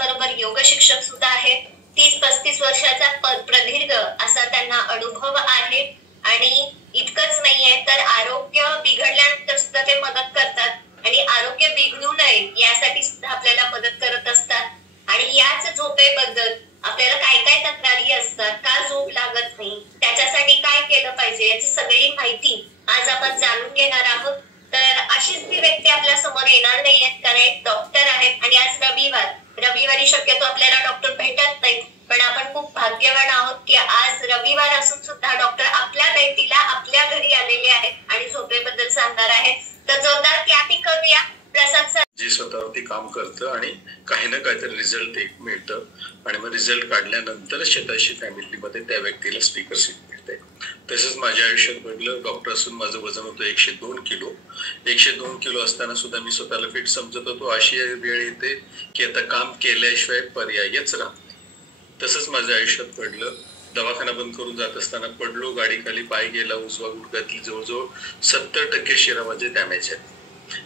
त्याचबरोबर योग शिक्षक सुद्धा आहेत. 30-35 वर्षाचा प्रदीर्घ असा त्यांना अनुभव आहे आणि इतकंच नाहीये तर आरोग्य बिघडल्यानंतर सुद्धा ते मदत करतात आणि आरोग्य बिघडू नये यासाठी सुद्धा आपल्याला मदत करत असतात. आणि याच झोपेबद्दल आपल्याला काय काय तक्रारी असतात, का झोप लागत नाही, त्याच्यासाठी काय केलं पाहिजे याची सगळी माहिती आज आपण जाणून घेणार आहोत. तर अशीच ती व्यक्ती आपल्या समोर येणार नाहीयेत कारण एक डॉक्टर आहेत आणि आज रविवारी शक्यतो आपल्याला डॉक्टर भेटत नाही, पण आपण खूप भाग्यवान आहोत की आज रविवार असून सुद्धा डॉक्टर आपल्या भेटीला आपल्या घरी आलेले आहेत आणि झोपेबद्दल सांगणार आहेत. तर जोरदार क्लॅपिंग करूया प्रसाद सर. जे स्वतःवरती काम करतं आणि काही ना काहीतरी रिझल्ट मिळतं आणि मग रिझल्ट काढल्यानंतर शताशी फॅमिलीमध्ये त्या व्यक्तीला स्पीकर सीट मिळते. तसंच माझ्या आयुष्यात घडलं. डॉक्टर असून माझं वजन होतं 102 किलो. 102 किलो असताना सुद्धा मी स्वतःला फिट समजत होतो. अशी वेळ येते की आता काम केल्याशिवाय पर्यायच राहत नाही. तसंच माझ्या आयुष्यात घडलं. दवाखाना बंद करून जात असताना पडलो, गाडीखाली पाय गेला, उजवा गुडघ्यातली जवळजवळ 70% शिरा माझे डॅमेज आहेत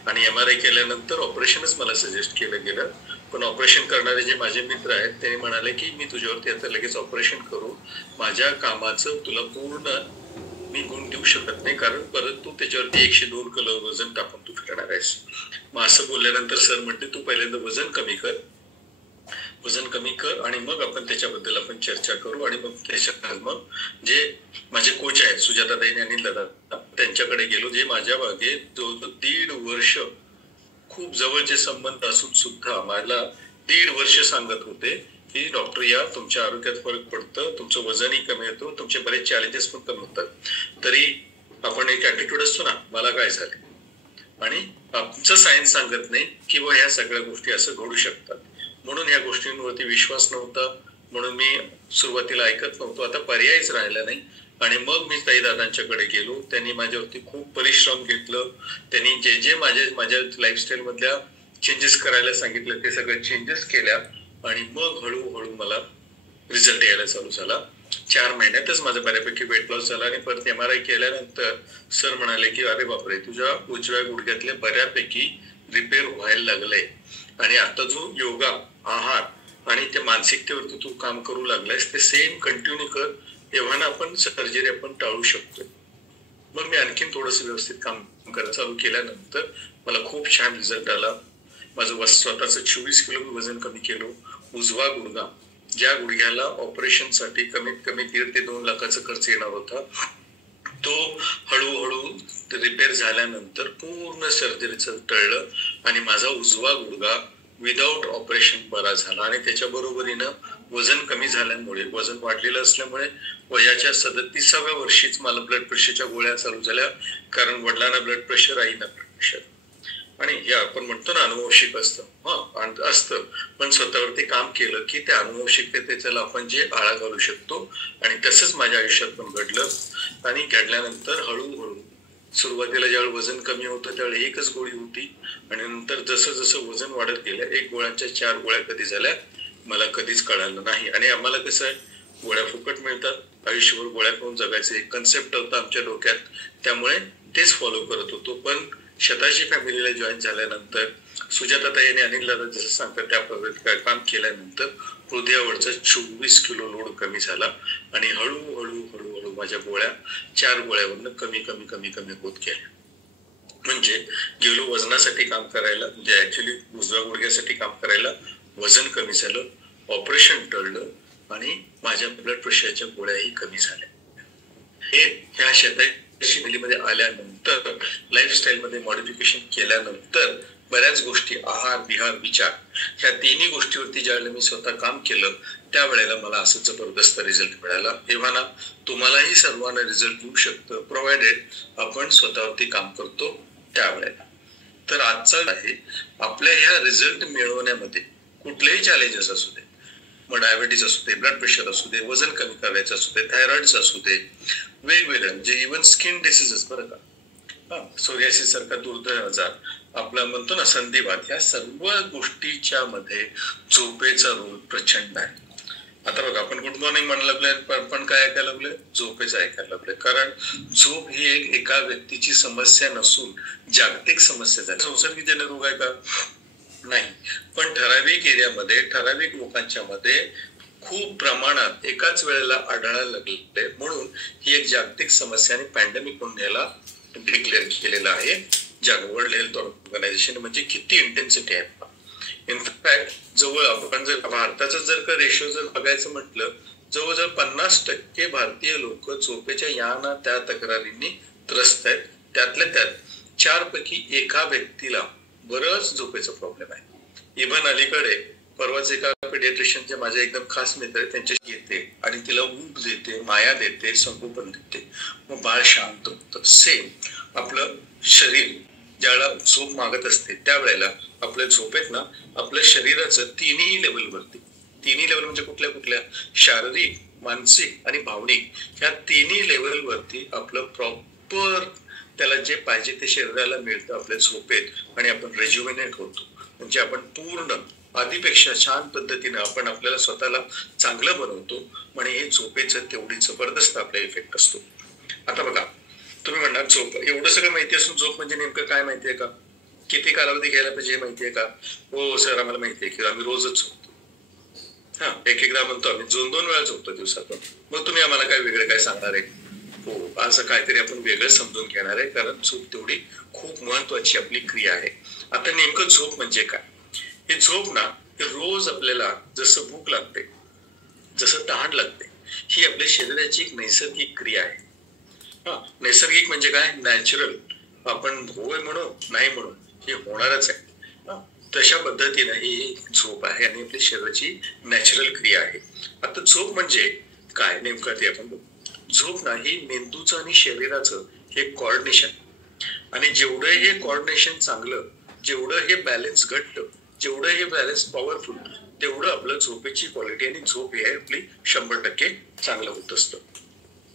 आणि MRI केल्यानंतर ऑपरेशनच मला सजेस्ट केलं गेलं. पण ऑपरेशन करणारे जे माझे मित्र आहेत ते म्हणाले की मी तुझ्यावरती आता लगेच ऑपरेशन करू, माझ्या कामाचं तुला पूर्ण मी गुण देऊ शकत नाही कारण परत तू त्याच्यावरती 102 किलो वजन टाकून तू फिरणार आहेस. मग असं बोलल्यानंतर सर म्हटले तू पहिल्यांदा वजन कमी कर आणि मग आपण त्याच्याबद्दल आपण चर्चा करू. आणि मग त्याच्यात मग जे माझे कोच आहेत सुजाताताई आणि अनिल दादा त्यांच्याकडे गेलो, जे माझ्या मागे जवळजवळ 1.5 वर्ष खूप जवळचे संबंध असून सुद्धा मला 1.5 वर्ष सांगत होते की डॉक्टर या तुमच्या आरोग्यात फरक पडतं, तुमचं वजनही कमी होतं, तुमचे बरेच चॅलेंजेस पण कमी होतात. तरी आपण एक ऍटिट्यूड असतो ना, मला काय झाले आणि आमचं सायन्स सांगत नाही की ह्या सगळ्या गोष्टी असं घडू शकतात. म्हणून ह्या गोष्टींवरती विश्वास नव्हता, म्हणून मी सुरुवातीला ऐकत नव्हतो. आता पर्यायच राहिला नाही आणि मग मी ताई दादांच्याकडे गेलो. त्यांनी माझ्यावरती खूप परिश्रम घेतलं. त्यांनी जे माझ्या लाईफस्टाईल मधल्या चेंजेस करायला सांगितलं ते सगळे चेंजेस केल्या आणि मग हळूहळू मला रिझल्ट यायला चालू झाला. 4 महिन्यातच माझा बऱ्यापैकी वेट लॉस झाला आणि परत MRI केल्यानंतर सर म्हणाले की अरे बापरे, तुझ्या उजव्या गुडघ्यातले बऱ्यापैकी रिपेअर व्हायला लागलंय आणि आता जो योगा, आहार आणि त्या मानसिकतेवरती तू काम करू लागलायस ते सेम कंटिन्यू कर, तेव्हा ना आपण सर्जरी आपण टाळू शकतोय. मग मी आणखीन थोडस व्यवस्थित काम करायला चालू केल्यानंतर मला खूप छान रिझल्ट आला. माझं स्वतःच 24 किलो मी वजन कमी केलं. उजवा गुडघा, ज्या गुडघ्याला ऑपरेशनसाठी कमीत कमी 1.5 ते 2 लाखाचा खर्च येणार होता, तो हळूहळू रिपेअर झाल्यानंतर पूर्ण सर्जरीचं टळलं आणि माझा उजवा गुडघा विदाऊट ऑपरेशन बरा झाला. आणि त्याच्या बरोबरीनं वजन कमी झाल्यामुळे, वजन वाढलेलं असल्यामुळे वयाच्या 37व्या वर्षीच मला ब्लड प्रेशरच्या गोळ्या चालू झाल्या. कारण वडिलांना ब्लड प्रेशर, आईना ब्लड प्रेशर. आणि हे आपण म्हणतो ना अनुवंशिक असतं, पण स्वतःवरती काम केलं की त्या अनुवंशिकतेला आपण जे आळा घालू शकतो. आणि तसंच माझ्या आयुष्यात पण घडलं. आणि घडल्यानंतर हळूहळू सुरुवातीला ज्यावेळी वजन कमी होतं त्यावेळी एकच गोळी होती आणि नंतर जसं जसं वजन वाढत गेलं 1 गोळ्यांच्या 4 गोळ्या कधी झाल्या मला कधीच कळालं नाही. आणि आम्हाला कसं आहे, गोळ्या फुकट मिळतात, आयुष्यभर गोळ्या खाऊन जगायचं एक कन्सेप्ट होता आमच्या डोक्यात, त्यामुळे तेच फॉलो करत होतो. पण शताशी फॅमिलीला जॉईन झाल्यानंतर सुजाताताई आणि अनिल दादा जसं सांगतात त्या पद्धतीने काम केल्यानंतर हृदयावरचा 24 किलो लोड कमी झाला आणि हळूहळू माझ्या गोळ्या 4 गोळ्यावरनं कमी होत गेल्या. म्हणजे गेलो वजनासाठी काम करायला, म्हणजे ऍक्च्युली उजव्या गुडघ्यासाठी काम करायला, वजन कमी झालं, ऑपरेशन टळलं आणि माझ्या ब्लड प्रेशरच्या गोळ्याही कमी झाल्या. हे ह्या शैलीमध्ये आल्यानंतर, लाईफस्टाईल मध्ये मॉडिफिकेशन केल्यानंतर बऱ्याच गोष्टी, आहार, विहार, विचार, ह्या तिन्ही गोष्टीवरती ज्यावेळेला मी स्वतः काम केलं त्यावेळेला मला असं जबरदस्त रिझल्ट मिळाला. तेव्हा ना तुम्हालाही सर्वांना रिझल्ट येऊ शकतं, प्रोव्हाइडेड आपण स्वतःवरती काम करतो त्यावेळेला. तर आजचा आहे आपल्या ह्या रिझल्ट मिळवण्यामध्ये कुठलेही चॅलेंजेस असू दे, मग डायबिटीस असू दे, ब्लड प्रेशर असू दे, वजन कमी करायचं असू दे, थायरॉइड असू दे, वेगवेगळ्या म्हणजे इव्हन स्किन डिसीजेस, बरं का, सोरियासिस सारखा दुर्धर आजार, आपला म्हणतो ना संधिवात, ह्या सर्व गोष्टीच्या मध्ये झोपेचा रोल प्रचंड आहे. आता बघा, आपण गुड मॉर्निंग म्हणायला लागलोय, पण काय ऐकायला लागलोय, झोपेचं ऐकायला लागलोय. कारण झोप ही एका व्यक्तीची समस्या नसून जागतिक समस्या झाली. संसर्गजन्य रोग आहे का? नाही, पण ठराविक एरियामध्ये ठराविक लोकांच्या मध्ये खूप प्रमाणात एकाच वेळेला आढळायला लागले, म्हणून ही एक जागतिक समस्या आणि पॅन्डेमिक म्हणून याला डिक्लेअर केलेलं आहे वर्ल्ड हेल्थ ऑर्गनायझेशन. म्हणजे किती इंटेन्सिटी आहे. इनफॅक्ट जवळ आपण जर भारताचं जर का रेशो जर बघायचं म्हटलं, जवळजवळ 50% भारतीय लोक झोपेच्या या ना त्या तक्रारींनी त्रस्त आहेत. त्यातल्या त्यात 4 पैकी एका व्यक्तीला बरंच झोपेचा प्रॉब्लेम आहे. इव्हन अलीकडे परवाच एका पेडियाट्रिशियनचे माझे एकदम खास मित्र आहेत, त्यांच्याशी येते आणि तिला ऊब देते, माया देते, संगोपन देते, मग बाळ शांत होतं. सेम आपलं शरीर ज्यावेळेला झोप मागत असते त्यावेळेला आपल्या झोपेत ना आपल्या शरीराचं तिन्ही लेवलवरती, तिन्ही लेवल म्हणजे कुठल्या कुठल्या, शारीरिक, मानसिक आणि भावनिक, ह्या तिन्ही लेवलवरती आपलं प्रॉपर त्याला जे पाहिजे ते शरीराला मिळतं आपल्या झोपेत आणि आपण रेज्युमिनेट होतो. म्हणजे आपण पूर्ण आधीपेक्षा छान पद्धतीने आपण आपल्याला स्वतःला चांगलं बनवतो. म्हणजे हे झोपेचं तेवढी जबरदस्त आपला इफेक्ट असतो. आता बघा, तुम्ही म्हणणार झोप एवढं सगळं माहिती असून झोप म्हणजे नेमकं काय माहितीये का, किती कालावधी घ्यायला पाहिजे हे माहितीये का? हो सर, आम्हाला माहितीये की आम्ही रोजच झोपतो. एकदा म्हणतो आम्ही 2-2 वेळा झोपतो दिवसातून. मग तुम्ही आम्हाला काय वेगळं काय सांगणार आहे? हो, असं काहीतरी आपण वेगळं समजून घेणार आहे, कारण झोप तेवढी खूप महत्वाची आपली क्रिया आहे. आता नेमकं झोप म्हणजे काय? हे झोप ना, हे रोज आपल्याला जसं भूक लागते, जसं तहान लागते, ही आपल्या शरीराची एक नैसर्गिक क्रिया आहे. नैसर्गिक म्हणजे काय? नॅचरल. आपण होय म्हणू नाही म्हणू, हे होणारच आहे. तशा पद्धतीने ही झोप आहे आणि आपल्या शरीराची नॅचरल क्रिया आहे. आता झोप म्हणजे काय नेमकं ते आपण बघू. झोप ना ही मेंदूचं आणि शरीराचं हे कॉर्डिनेशन, आणि जेवढं हे कॉर्डिनेशन चांगलं, जेवढं हे बॅलन्स घट्ट, जेवढं हे बॅलन्स पॉवरफुल, तेवढं आपलं झोपेची क्वालिटी आणि झोप हे आपली 100% चांगलं होत असतं.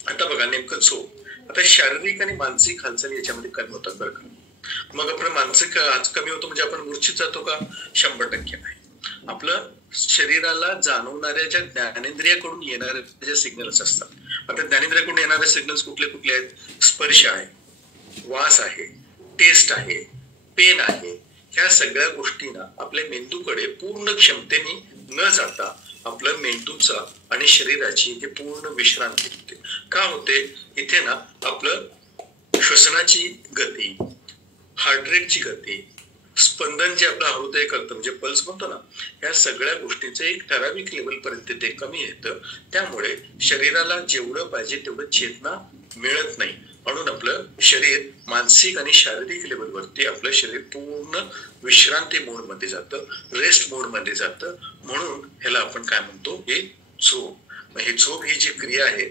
आता बघा नेमकं झोप, आता शारीरिक आणि मानसिक हालचाली याच्यामध्ये कमी होतात बरं का. मग आपण मानसिक कमी होतो म्हणजे आपण मूर्छित जातो का? 100% नाही. आपलं शरीराला जाणवणाऱ्या ज्या ज्ञानेंद्रियाकडून येणाऱ्या ज्या सिग्नल्स असतात, आता ज्ञानेंद्रियाकडून येणारे सिग्नल्स कुठले कुठले आहेत? स्पर्श आहे, वास आहे, टेस्ट आहे, पेन आहे. ह्या सगळ्या गोष्टींना आपल्या मेंदूकडे पूर्ण क्षमतेने न जाता आपलं मेंदूचा आणि शरीराची हे पूर्ण विश्रांती होते. का होते? इथे ना आपलं श्वसनाची गती, हार्ट रेटची गती, स्पंदन जे आपलं हृदय करतं म्हणजे पल्स म्हणतो ना, या सगळ्या गोष्टींचं एक ठराविक लेवल पर्यंत ते कमी येतं. त्यामुळे शरीराला जेवढं पाहिजे तेवढं चेतना मिळत नाही, म्हणून आपलं शरीर मानसिक आणि शारीरिक लेवलवरती आपलं शरीर पूर्ण विश्रांती मोड मध्ये जातं, रेस्ट मोड मध्ये जातं. म्हणून ह्याला आपण काय म्हणतो? हे झोप. हे झोप ही जी क्रिया आहे,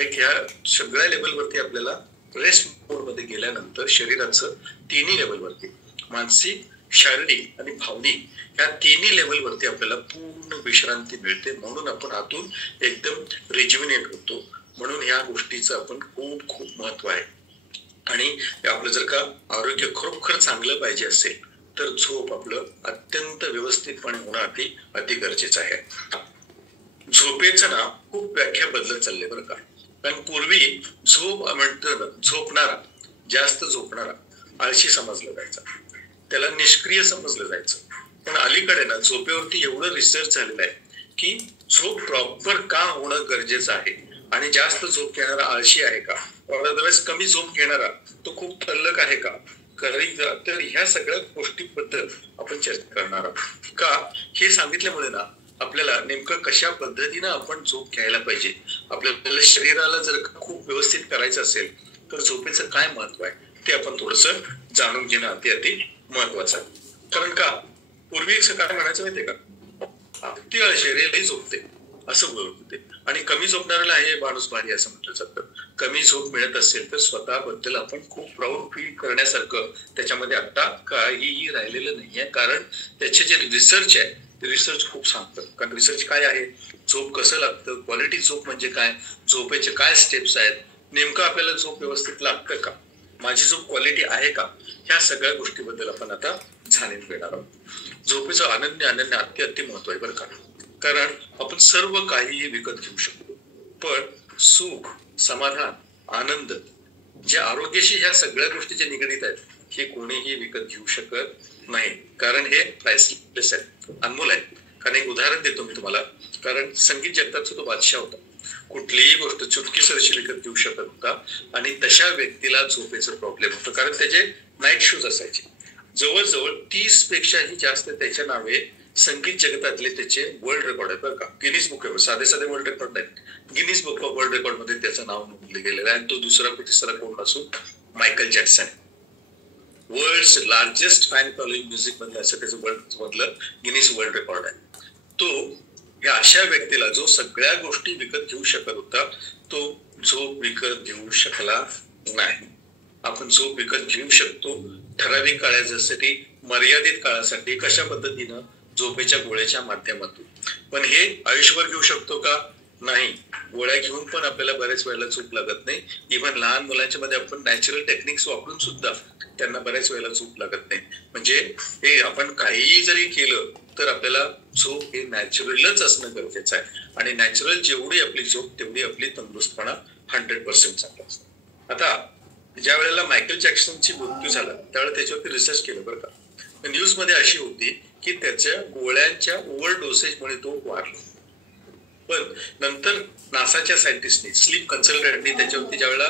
ह्या सगळ्या लेवलवरती आपल्याला रेस्ट मोड मध्ये गेल्यानंतर शरीराचं तिन्ही लेवलवरती, मानसिक, शारीरिक आणि भावनिक, ह्या तिन्ही लेवलवरती आपल्याला पूर्ण विश्रांती मिळते. म्हणून आपण आतून एकदम रिज्युमिनेट होतो. म्हणून ह्या गोष्टीचं आपण खूप खूप महत्व आहे. आणि आपलं जर का आरोग्य खरोखर चांगलं पाहिजे असेल तर झोप आपलं अत्यंत व्यवस्थितपणे होणं अति गरजेचं आहे. झोपेचं ना खूप व्याख्या बदलत चालले बरं का. कारण पूर्वी झोप म्हणतो झोपणारा, जास्त झोपणारा आळशी समजलं जायचं, त्याला निष्क्रिय समजलं जायचं. पण अलीकडे ना झोपेवरती एवढं रिसर्च झालेलं आहे की झोप प्रॉपर का होणं गरजेचं आहे, आणि जास्त झोप घेणारा आळशी आहे का, अदरवाईज कमी झोप घेणारा तो खूप तल्लख आहे का, तर ह्या सगळ्या गोष्टींबद्दल आपण चर्चा करणार आहोत. का हे सांगितल्यामुळे ना आपल्याला नेमकं कशा पद्धतीनं आपण झोप घ्यायला पाहिजे, आपल्याला शरीराला जर खूप व्यवस्थित करायचं असेल तर झोपेचं काय महत्व आहे ते आपण थोडस जाणून घेणं अति महत्वाचं आहे. कारण का पूर्वी काय म्हणायचं माहितीये का, अति शरीरही झोपते असं बोलत होते, आणि कमी झोपणाऱ्याला हे माणूस भारी असं म्हटलं जातं. कमी झोप मिळत असेल तर स्वतःबद्दल आपण खूप प्राऊड फील करण्यासारखं त्याच्यामध्ये आता काहीही राहिलेलं नाहीये. कारण त्याचे जे रिसर्च आहे ते रिसर्च खूप सांगतं. कारण रिसर्च काय आहे, झोप कसं लागतं, क्वालिटी झोप म्हणजे काय, झोपेचे काय स्टेप्स आहेत, नेमकं आपल्याला झोप व्यवस्थित लागतं का, माझी झोप क्वालिटी आहे का, ह्या सगळ्या गोष्टीबद्दल आपण आता जाणून घेणार आहोत. झोपेचं अनन्य अति महत्व आहे बरं का. कारण आपण सर्व काहीही विकत घेऊ शकतो, पण सुख, समाधान, आनंद, जे आरोग्याशी ह्या सगळ्या गोष्टी जे निगडीत आहेत हे कोणीही विकत घेऊ शकत नाही, कारण हे प्राइसलेस आहे, अनमोल आहे. कारण एक उदाहरण देतो मी तुम्हाला. कारण संगीत जगताचा तो बादशाह होता, कुठलीही गोष्ट चुटकीसरशी विकत घेऊ शकत होता आणि तशा व्यक्तीला झोपेचा प्रॉब्लेम होता, कारण त्याचे नाईट शूज असायचे. जवळजवळ 30 पेक्षाही जास्त त्याच्या नावे संगीत जगतातले त्याचे वर्ल्ड रेकॉर्ड आहेत बरं का. गिनीज बुक आहे, साधे साधे वर्ल्ड रेकॉर्ड नाहीत, Guinness book of world record मध्ये त्याचं नाव नोंदलं गेलेलं आहे. आणि तो दुसरा तिसरा कोण नसून Michael Jackson, world largest fan following music मधलं असं त्याचं वर्ल्ड मधलं गिनीज वर्ल्ड रेकॉर्ड आहे. तो या अशा व्यक्तीला जो सगळ्या गोष्टी विकत घेऊ शकत होता, तो झोप विकत घेऊ शकला नाही. आपण झोप विकत घेऊ शकतो ठराविक काळासाठी, मर्यादित काळासाठी, कशा पद्धतीनं, झोपेच्या गोळ्याच्या माध्यमातून. पण हे आयुष्यभर घेऊ शकतो का? नाही. गोळ्या घेऊन पण आपल्याला बऱ्याच वेळेला झोप लागत नाही. इव्हन लहान मुलांच्या मध्ये आपण नॅचरल टेक्निक्स वापरून सुद्धा त्यांना बऱ्याच वेळेला झोप लागत नाही. म्हणजे हे आपण काहीही जरी केलं तर आपल्याला झोप हे नॅचरलच असणं गरजेचं आहे. आणि नॅचरल जेवढी आपली झोप तेवढी आपली तंदुरुस्तपणा 100% चांगला असतो. आता ज्या वेळेला मायकल जॅक्सनची मृत्यू झाला त्यावेळेला त्याच्यावरती रिसर्च केलं बरं का. न्यूज मध्ये अशी होती की त्याच्या गोळ्यांच्या ओव्हर डोसेजमुळे तो वारला. पण नंतर नासाच्या सायंटिस्टनी, स्लीप कन्सल्टंटनी त्याच्यावरती ज्यावेळेला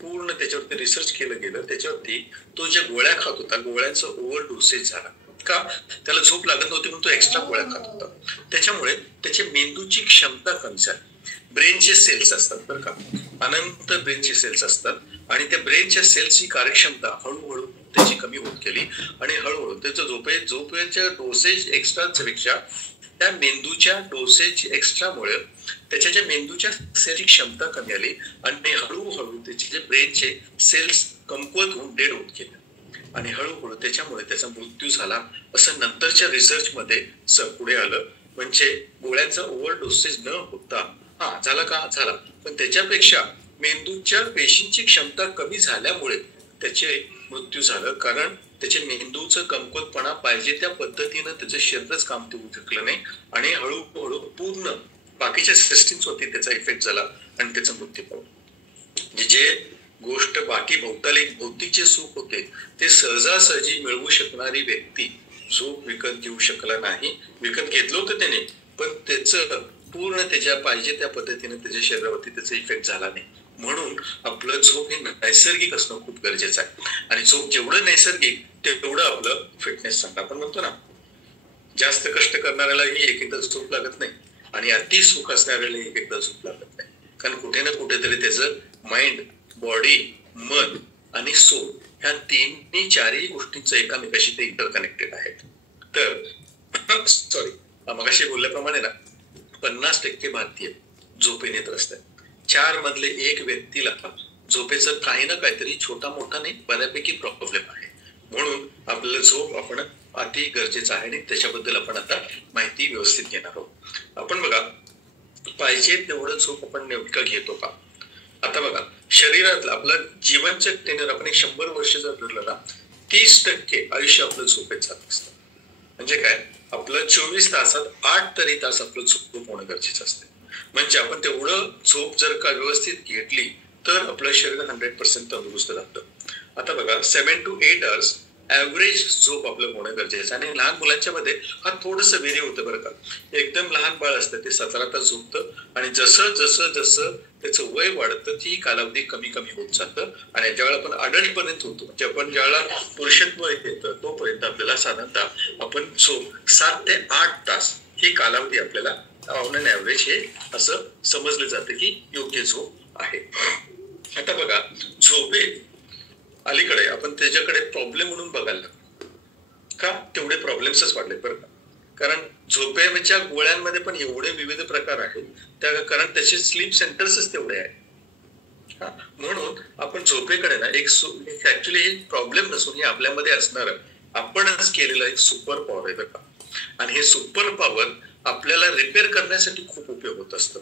पूर्ण त्याच्यावरती रिसर्च केलं गेलं, त्याच्यावरती तो ज्या गोळ्या खात होता, गोळ्यांचा ओव्हर डोसेज झाला. का? त्याला झोप लागत नव्हती म्हणून तो एक्स्ट्रा गोळ्या खात होता. त्याच्यामुळे त्याच्या मेंदूची क्षमता कमी झाली. ब्रेनचे सेल्स असतात बरं का, अनंत ब्रेनचे सेल्स असतात, आणि त्या ब्रेनच्या सेल्सची कार्यक्षमता हळूहळू त्याची कमी होत गेली. आणि हळूहळू त्याचं झोपेच्या डोसेज एक्स्ट्राच्या पेक्षा त्या मेंदूच्या डोसेज एक्स्ट्रामुळे त्याच्या ज्या मेंदूच्या सेलची क्षमता कमी आली आणि हळूहळू त्याचे जे ब्रेनचे सेल्स कमकुवत होऊन डेड होत गेले. आणि हळूहळू त्याच्यामुळे त्याचा मृत्यू झाला असं नंतरच्या रिसर्च मध्ये पुढे आलं. म्हणजे गोळ्यांचा ओव्हर डोसेज न होता झाला का? झाला, पण त्याच्यापेक्षा मेंदूच्या पेशींची क्षमता कमी झाल्यामुळे त्याचे मृत्यू झालं. कारण त्याचे मेंदूचं कमकुवतपणा पाहिजे त्या पद्धतीनं त्याचं शरीरच काम देऊ शकलं नाही आणि हळूहळू पूर्ण बाकीच्या सिस्टीम्स होती त्याचा इफेक्ट झाला आणि त्याचा मृत्यू पावला. जे गोष्ट बाकी भौतिक जे सुख होते ते सहजासहजी मिळवू शकणारी व्यक्ती झोप विकत घेऊ शकला नाही. विकत घेतलं होतं त्याने, पण त्याचं पूर्ण त्याच्या पाहिजे त्या पद्धतीने त्याच्या शरीरावरती त्याचा इफेक्ट झाला नाही. म्हणून आपलं झोप हे नैसर्गिक असणं खूप गरजेचं आहे. आणि झोप जेवढं नैसर्गिक तेवढं आपलं फिटनेस चांगलं. आपण म्हणतो ना, जास्त कष्ट करणाऱ्यालाही एक एकदा झोप लागत नाही आणि अति सुख असणाऱ्याला एक एकदा झोप लागत नाही. कारण कुठे ना कुठेतरी त्याचं माइंड, बॉडी, मन आणि सोल ह्या तीनही चारही गोष्टींचं एकामेकाशी ते इंटरकनेक्टेड आहेत. तर सॉरी, मगाशी बोलल्याप्रमाणे ना 50% भारतीय झोपेने त्रस्त आहेत. 4 मधले 1 व्यक्तीला झोपेचं काही ना काहीतरी छोटा मोठा नाही बऱ्यापैकी प्रॉब्लेम आहे. म्हणून आपल्याला झोप आपण अति गरजेचं आहे आणि त्याच्याबद्दल आपण आता माहिती व्यवस्थित घेणार आहोत. आपण बघा, पाहिजे तेवढं झोप आपण नेमकं घेतो का? आता बघा, शरीरातलं आपलं जीवनचक्र आपण 100 वर्ष जर धरलं ना, 30% आयुष्य आपलं झोपेत जात असतं. म्हणजे काय? आपलं 24 तासात 8 तरी तास आपलं झोप होणं गरजेचं असतं. म्हणजे आपण तेवढं झोप जर का व्यवस्थित घेतली तर आपलं शरीर 100% तंदुरुस्त राहतं. आता बघा, 7 to 8 hours ऍव्हरेज झोप आपलं होणं गरजेचं. आणि लहान मुलांच्या मध्ये हा थोडंसं वेरी होतं बरं का. एकदम लहान बाळ असतं ते 17 तास झोपतं आणि जसं जसं जसं त्याचं वय वाढतं ती कालावधी कमी कमी होत जातं. आणि ज्यावेळेला आपण अडल्ट पर्यंत होतो, म्हणजे आपण ज्यावेळेला पुरुषत्व येतं तोपर्यंत आपल्याला साधारणतः आपण झोप 7 ते 8 तास ही कालावधी आपल्याला ऑन एन ऍव्हरेज हे असं समजलं जातं की योग्य झोप आहे. आता बघा, झोपे अलीकडे आपण त्याच्याकडे प्रॉब्लेम म्हणून बघायला का, तेवढे प्रॉब्लेम्सच वाढले बरं का. कारण झोपेच्या गोळ्यांमध्ये पण एवढे विविध प्रकार आहेत, त्या कारण त्याचे स्लीप सेंटर्सच तेवढे आहेत. म्हणून आपण झोपेकडे ना एक ऍक्च्युली हे प्रॉब्लेम नसून हे आपल्यामध्ये असणार आपणच केलेलं एक सुपर पॉवर आहे बरं का. आणि हे सुपर पॉवर आपल्याला रिपेअर करण्यासाठी खूप उपयोग होत असतं.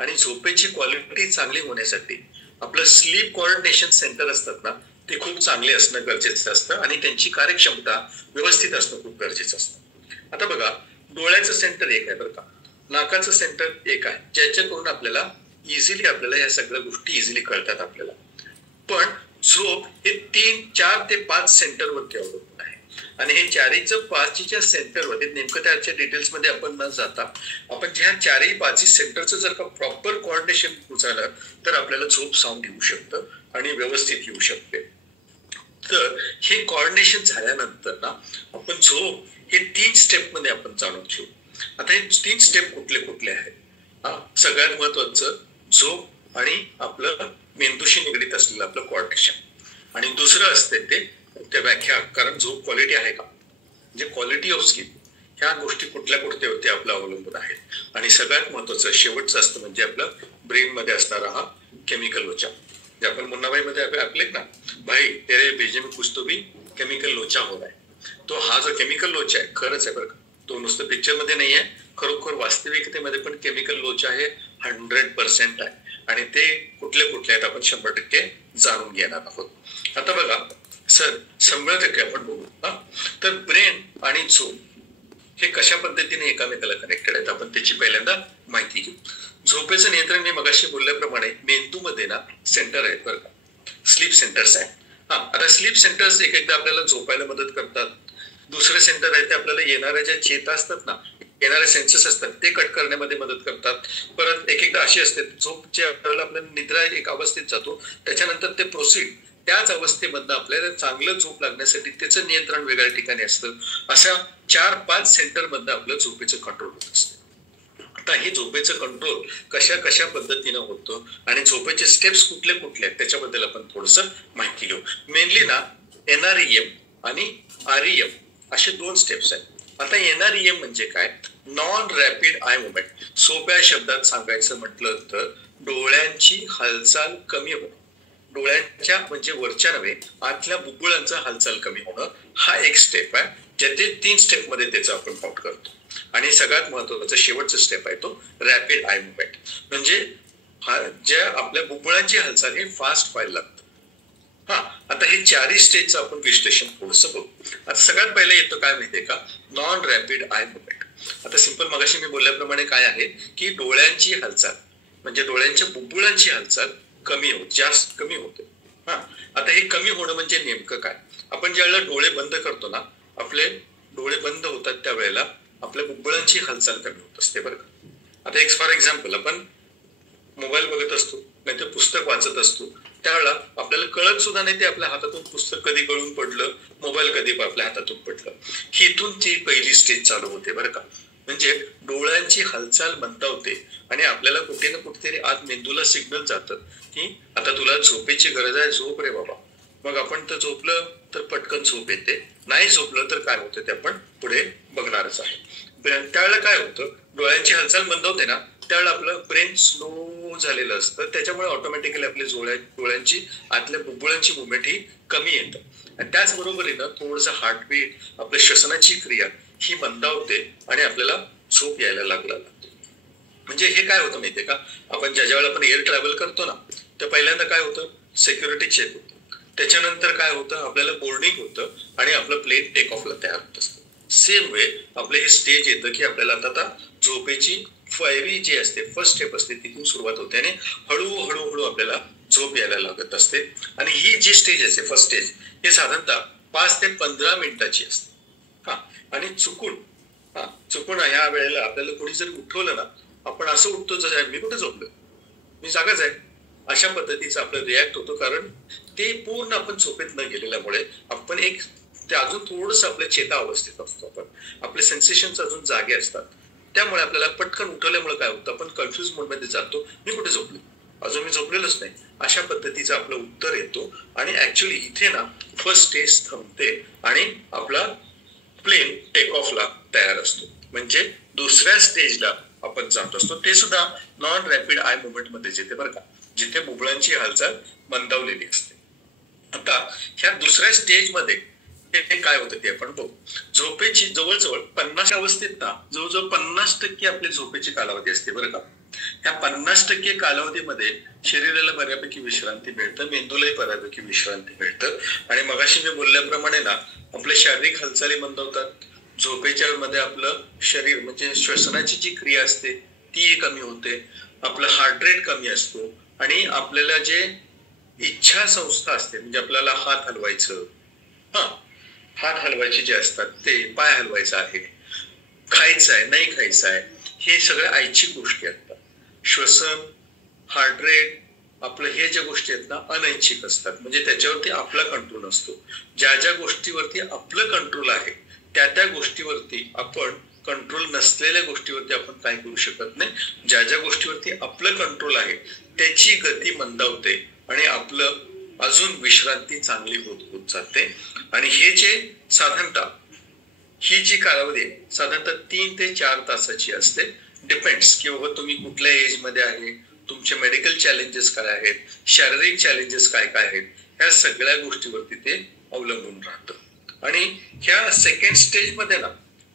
आणि झोपेची क्वालिटी चांगली होण्यासाठी आपलं स्लीप कोऑर्डिनेशन सेंटर असतात ना, ते खूप चांगले असणं गरजेचं असतं आणि त्यांची कार्यक्षमता व्यवस्थित असणं खूप गरजेचं असतं. आता बघा, डोळ्याचं सेंटर एक आहे बरं का, नाकाचं सेंटर एक आहे, ज्याच्याकडून आपल्याला इझिली आपल्याला ह्या सगळ्या गोष्टी इझिली कळतात आपल्याला. पण झोप हे 3, 4 ते 5 सेंटरवरती अवलंबून आहे. आणि हे चारीचं पाचीच्या सेंटरमध्ये नेमकं त्याच्या डिटेल्स मध्ये आपण न जाता आपण ह्या चारही पाचही सेंटरचं जर का प्रॉपर कोऑर्डिनेशन झालं तर आपल्याला झोप साऊंड येऊ शकतं आणि व्यवस्थित येऊ शकते. तर हे कोऑर्डिनेशन झाल्यानंतर ना आपण झोप हे 3 स्टेप मध्ये आपण जाणून घेऊ. आता हे 3 स्टेप कुठले कुठले आहेत? सगळ्यात महत्वाचं झोप आणि आपलं मेंदूशी निगडीत असलेलं आपलं कोऑर्डिनेशन, आणि दुसरं असते ते व्याख्या, कारण झोप क्वालिटी आहे का, म्हणजे क्वालिटी ऑफ स्लीप, ह्या गोष्टी कुठल्या कुठल्या होते आपलं अवलंबून आहेत. आणि सगळ्यात महत्वाचं शेवटचं असतं म्हणजे आपलं ब्रेन मध्ये असणारा हा केमिकल लोचा, जे आपण मुन्नाबाई मध्ये ऐकले ना, भाई तेरे भेजे में कुछ तो भी केमिकल लोचा हो रहा है. तो हा जो केमिकल लोचा आहे खरंच आहे बरं का, तो नुसतं पिक्चर मध्ये नाही आहे, खरोखर वास्तविकतेमध्ये पण केमिकल लोचा हे 100% आहे. आणि ते कुठले कुठले आहेत आपण 100% जाणून घेणार आहोत. आता बघा सर 100% आपण बघू. तर ब्रेन आणि झोप हे कशा पद्धतीने एकमेकाला कनेक्टेड आहेत आपण त्याची पहिल्यांदा माहिती घेऊ. झोपेचं नियंत्रण मी मगाशी बोलल्याप्रमाणे मेंदूमध्ये ना सेंटर आहेत बरं का, स्लीप सेंटर्स आहेत. आता स्लीप सेंटर्स एक एकदा आपल्याला झोपायला मदत करतात. दुसरे सेंटर आहे ते आपल्याला येणाऱ्या ज्या चेता असतात ना, येणारे सेन्सेस असतात ते कट करण्यामध्ये मदत करतात. परत एक एकदा अशी असते झोप जे आपल्याला निद्रा एक अवस्थेत जातो, त्याच्यानंतर ते प्रोसीड त्याच अवस्थेमधनं आपल्याला चांगलं झोप लागण्यासाठी त्याचं नियंत्रण वेगळ्या ठिकाणी असतं. अशा 4-5 सेंटर मधनं आपलं झोपेचं कंट्रोल होत असतं. आता हे झोपेचं कंट्रोल कशा कशा पद्धतीनं होतं आणि झोपेचे स्टेप्स कुठले कुठले आहेत त्याच्याबद्दल आपण थोडस माहिती घेऊ. मेनली ना NREM आणि REM असे 2 स्टेप्स आहेत. आता NREM म्हणजे काय? Non rapid I movement. सोप्या शब्दात सांगायचं म्हटलं तर डोळ्यांची हालचाल कमी होणं, डोळ्यांच्या म्हणजे वरच्या नव्हे आतल्या बुबुळांचा हालचाल कमी होणं, हा एक स्टेप आहे, ज्याचे 3 स्टेप मध्ये त्याचं आपण काउंट करतो. आणि सगळ्यात महत्वाचा शेवटचा स्टेप आहे तो रॅपिड आय मुवमेंट, म्हणजे ज्या आपल्या बुबुळांची हालचाल हे फास्ट व्हायला लागतं. आता हे 4ही स्टेजचं आपण विश्लेषण थोडंसं बघू. आता सगळ्यात पहिलं येतं काय माहितीये का, नॉन रॅपिड आय मुवमेंट. आता सिंपल मगाशी मी बोलल्याप्रमाणे काय आहे की डोळ्यांची हालचाल म्हणजे डोळ्यांच्या बुबुळांची हालचाल जास्त कमी होते. आता हे कमी होणं म्हणजे नेमकं काय? आपण ज्यावेळेला डोळे बंद करतो ना, आपले डोळे बंद होतात त्यावेळेला आपल्या बुबुळांची हालचाल कमी होत असते बरं का. आता एक फॉर एक्झाम्पल आपण मोबाईल बघत असतो नाही तर पुस्तक वाचत असतो, त्यावेळेला आपल्याला कळत सुद्धा नाही ते आपल्या हातातून पुस्तक कधी गळून पडलं, मोबाईल कधी आपल्या हातातून पडलं. हिथून ती पहिली स्टेज चालू होते बरं का. म्हणजे डोळ्यांची हालचाल मंदावते आणि आपल्याला कुठे ना कुठेतरी आत मेंदूला सिग्नल जातं की आता तुला झोपेची गरज आहे, झोप रे बाबा. मग आपण तर झोपलं तर पटकन झोप येते, नाही झोपलं तर काय होतं ते आपण पुढे बघणारच आहे. त्यावेळेला काय होतं, डोळ्यांची हालचाल मंदावते ना, त्यावेळेला आपलं ब्रेन स्लो झालेलं असतं, त्याच्यामुळे ऑटोमॅटिकली आपल्या डोळ्यांची आतल्या बुबुळांची मुवमेंट ही कमी येतं. आणि त्याचबरोबरीनं थोडंसं हार्टबीट, आपल्या श्वसनाची क्रिया ही मंदावते आणि आपल्याला झोप यायला लागते. म्हणजे हे काय होतं माहितीये का, आपण ज्या वेळेला आपण एअर ट्रॅव्हल करतो ना, तर पहिल्यांदा काय होतं, सिक्युरिटी चेक होतं, त्याच्यानंतर काय होतं, आपल्याला बोर्डिंग होतं आणि आपलं प्लेन टेक ऑफला तयार होत असतं. सेम वे आपलं हे स्टेज येतं की आपल्याला आता झोपेची पहिली जी असते, फर्स्ट स्टेप असते, तिथून सुरुवात होते आणि हळूहळू आपल्याला झोप यायला लागत असते. आणि ही जी स्टेज असते फर्स्ट स्टेज, हे साधारणतः 5 ते 15 मिनिटाची असते. आणि चुकून ह्या वेळेला आपल्याला कोणी जर उठवलं ना, आपण असं उठतो जसं मी कुठे झोपलो, मी जागाच आहे, अशा पद्धतीचं आपलं रिॲक्ट होतो. कारण ते पूर्ण आपण झोपेत न गेलेल्यामुळे आपण ते अजून थोडंसं आपल्या चेता अवस्थेत असतो, आपण आपले सेन्सेशन्स अजून जागे असतात. त्यामुळे आपल्याला पटकन उठवल्यामुळे काय होतं, आपण कन्फ्युज मोडमध्ये जातो, मी कुठे झोपलो, अजून मी झोपलेलोच नाही, अशा पद्धतीचं आपलं उत्तर येतो. आणि ऍक्च्युअली इथे ना फर्स्ट स्टेज थांबते आणि आपला प्लेन टेक ऑफला तयार असतो. म्हणजे दुसऱ्या स्टेजला आपण जात असतो, ते सुद्धा नॉन रॅपिड आय मुवमेंट मध्ये येते बरं का, जिथे बुबुळांची हालचाल मंदावलेली असते. आता ह्या दुसऱ्या स्टेज मध्ये हे काय होतं ते आपण बघू. झोपेची जवळजवळ 50 अवस्थेत ना जवळजवळ 50% आपली झोपेची कालावधी असते बरं का. ह्या 50% कालावधीमध्ये शरीराला बऱ्यापैकी विश्रांती मिळतं, मेंदूलाही बऱ्यापैकी विश्रांती मिळतं. आणि मगाशी मी बोलल्याप्रमाणे ना आपल्या शारीरिक हालचाली मंदावतात, झोपेच्या मध्ये आपलं शरीर म्हणजे श्वसनाची जी क्रिया असते ती कमी होते, आपलं हार्ट रेट कमी असतो आणि आपल्याला जे इच्छा संस्था असते म्हणजे आपल्याला हात हलवायचं, हात हलवायचे जे असतात ते, पाय हलवायचा आहे, खायचं आहे नाही खायचं आहे, हे सगळ्या ऐच्छिक गोष्टी असतात. श्वसन, हार्ट रेट, आपलं हे ज्या गोष्टी आहेत ना अनैच्छिक असतात, म्हणजे त्याच्यावरती आपला कंट्रोल असतो. ज्या ज्या गोष्टीवरती आपलं कंट्रोल आहे त्या गोष्टीवरती आपण, कंट्रोल नसलेल्या गोष्टीवरती आपण काय करू शकत नाही. ज्या ज्या गोष्टीवरती आपलं कंट्रोल आहे त्याची गती मंदावते आणि आपलं अजून विश्रांती चांगली होत होत जाते. आणि हे जे साधारणतः ही जी कालावधी साधारणतः 3 ते 4 तासाची असते. डिपेंड्स की बाबा तुम्ही कुठल्या एज मध्ये आहे, तुमचे मेडिकल चॅलेंजेस काय आहेत, शारीरिक चॅलेंजेस काय काय आहेत, ह्या सगळ्या गोष्टीवरती ते अवलंबून राहतं. आणि ह्या सेकंड स्टेज मध्ये ना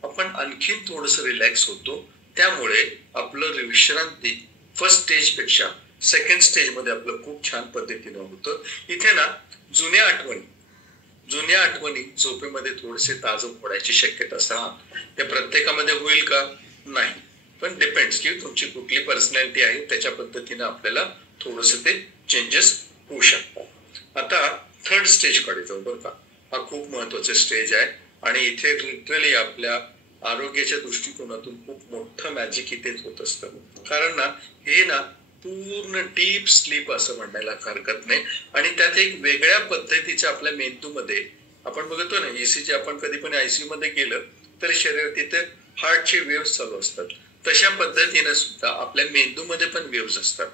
आपण आणखीन थोडस रिलॅक्स होतो. त्यामुळे आपलं विश्रांती फर्स्ट स्टेज पेक्षा सेकंड स्टेज मध्ये आपलं खूप छान पद्धतीनं होतं. इथे ना जुन्या आठवणी झोपेमध्ये थोडेसे ताजं होण्याची शक्यता असते. ते प्रत्येकामध्ये होईल का नाही, पण डिपेंड्स की तुमची कुठली पर्सनॅलिटी आहे त्याच्या पद्धतीने आपल्याला थोडस ते चेंजेस होऊ शकतात. आता थर्ड स्टेज कडे जाऊ बरं का. हा खूप महत्वाचा स्टेज आहे आणि इथे लिटरली आपल्या आरोग्याच्या दृष्टिकोनातून खूप मोठं मॅजिक इथेच होत असतं. कारण ना हे ना पूर्ण डीप स्लीप असं म्हणायला हरकत नाही. आणि त्यात एक वेगळ्या पद्धतीच्या आपल्या मेंदूमध्ये आपण बघतो ना, ईसीजी आपण कधी पण आयसीयू मध्ये गेलं तर शरीर तिथे हार्टचे वेव्स चालू असतात. तशा पद्धतीने सुद्धा आपल्या मेंदूमध्ये पण वेव्स असतात.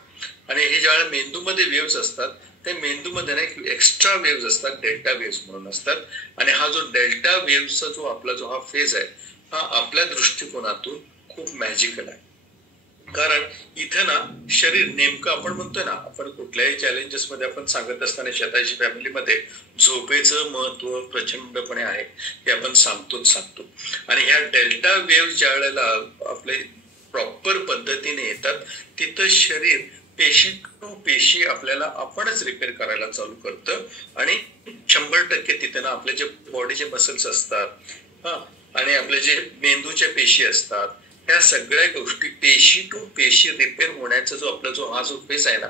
आणि हे ज्यावेळेला मेंदूमध्ये वेव्स असतात त्या मेंदूमध्ये ना एक एक्स्ट्रा वेव्स असतात, डेल्टा वेव्स म्हणून असतात. आणि हा जो डेल्टा वेव्सचा जो आपला जो हा फेज आहे हा आपल्या दृष्टिकोनातून खूप मॅजिकल आहे. कारण इथं ना शरीर नेमकं आपण म्हणतोय ना, आपण कुठल्याही चॅलेंजेस मध्ये आपण सांगत असताना शेताची फॅमिलीमध्ये झोपेचं महत्व प्रचंडपणे आहे हे आपण सांगतो. आणि ह्या डेल्टा वेव्ह ज्या वेळेला आपले प्रॉपर पद्धतीने येतात तिथं शरीर पेशी आपल्याला आपणच रिपेअर करायला चालू करतं. आणि 100% तिथे ना आपले जे बॉडीचे मसल्स असतात आणि आपले जे मेंदूच्या पेशी असतात, ह्या सगळ्या गोष्टी पेशी टू पेशी रिपेअर होण्याचा जो आपला हा जो फेज आहे ना,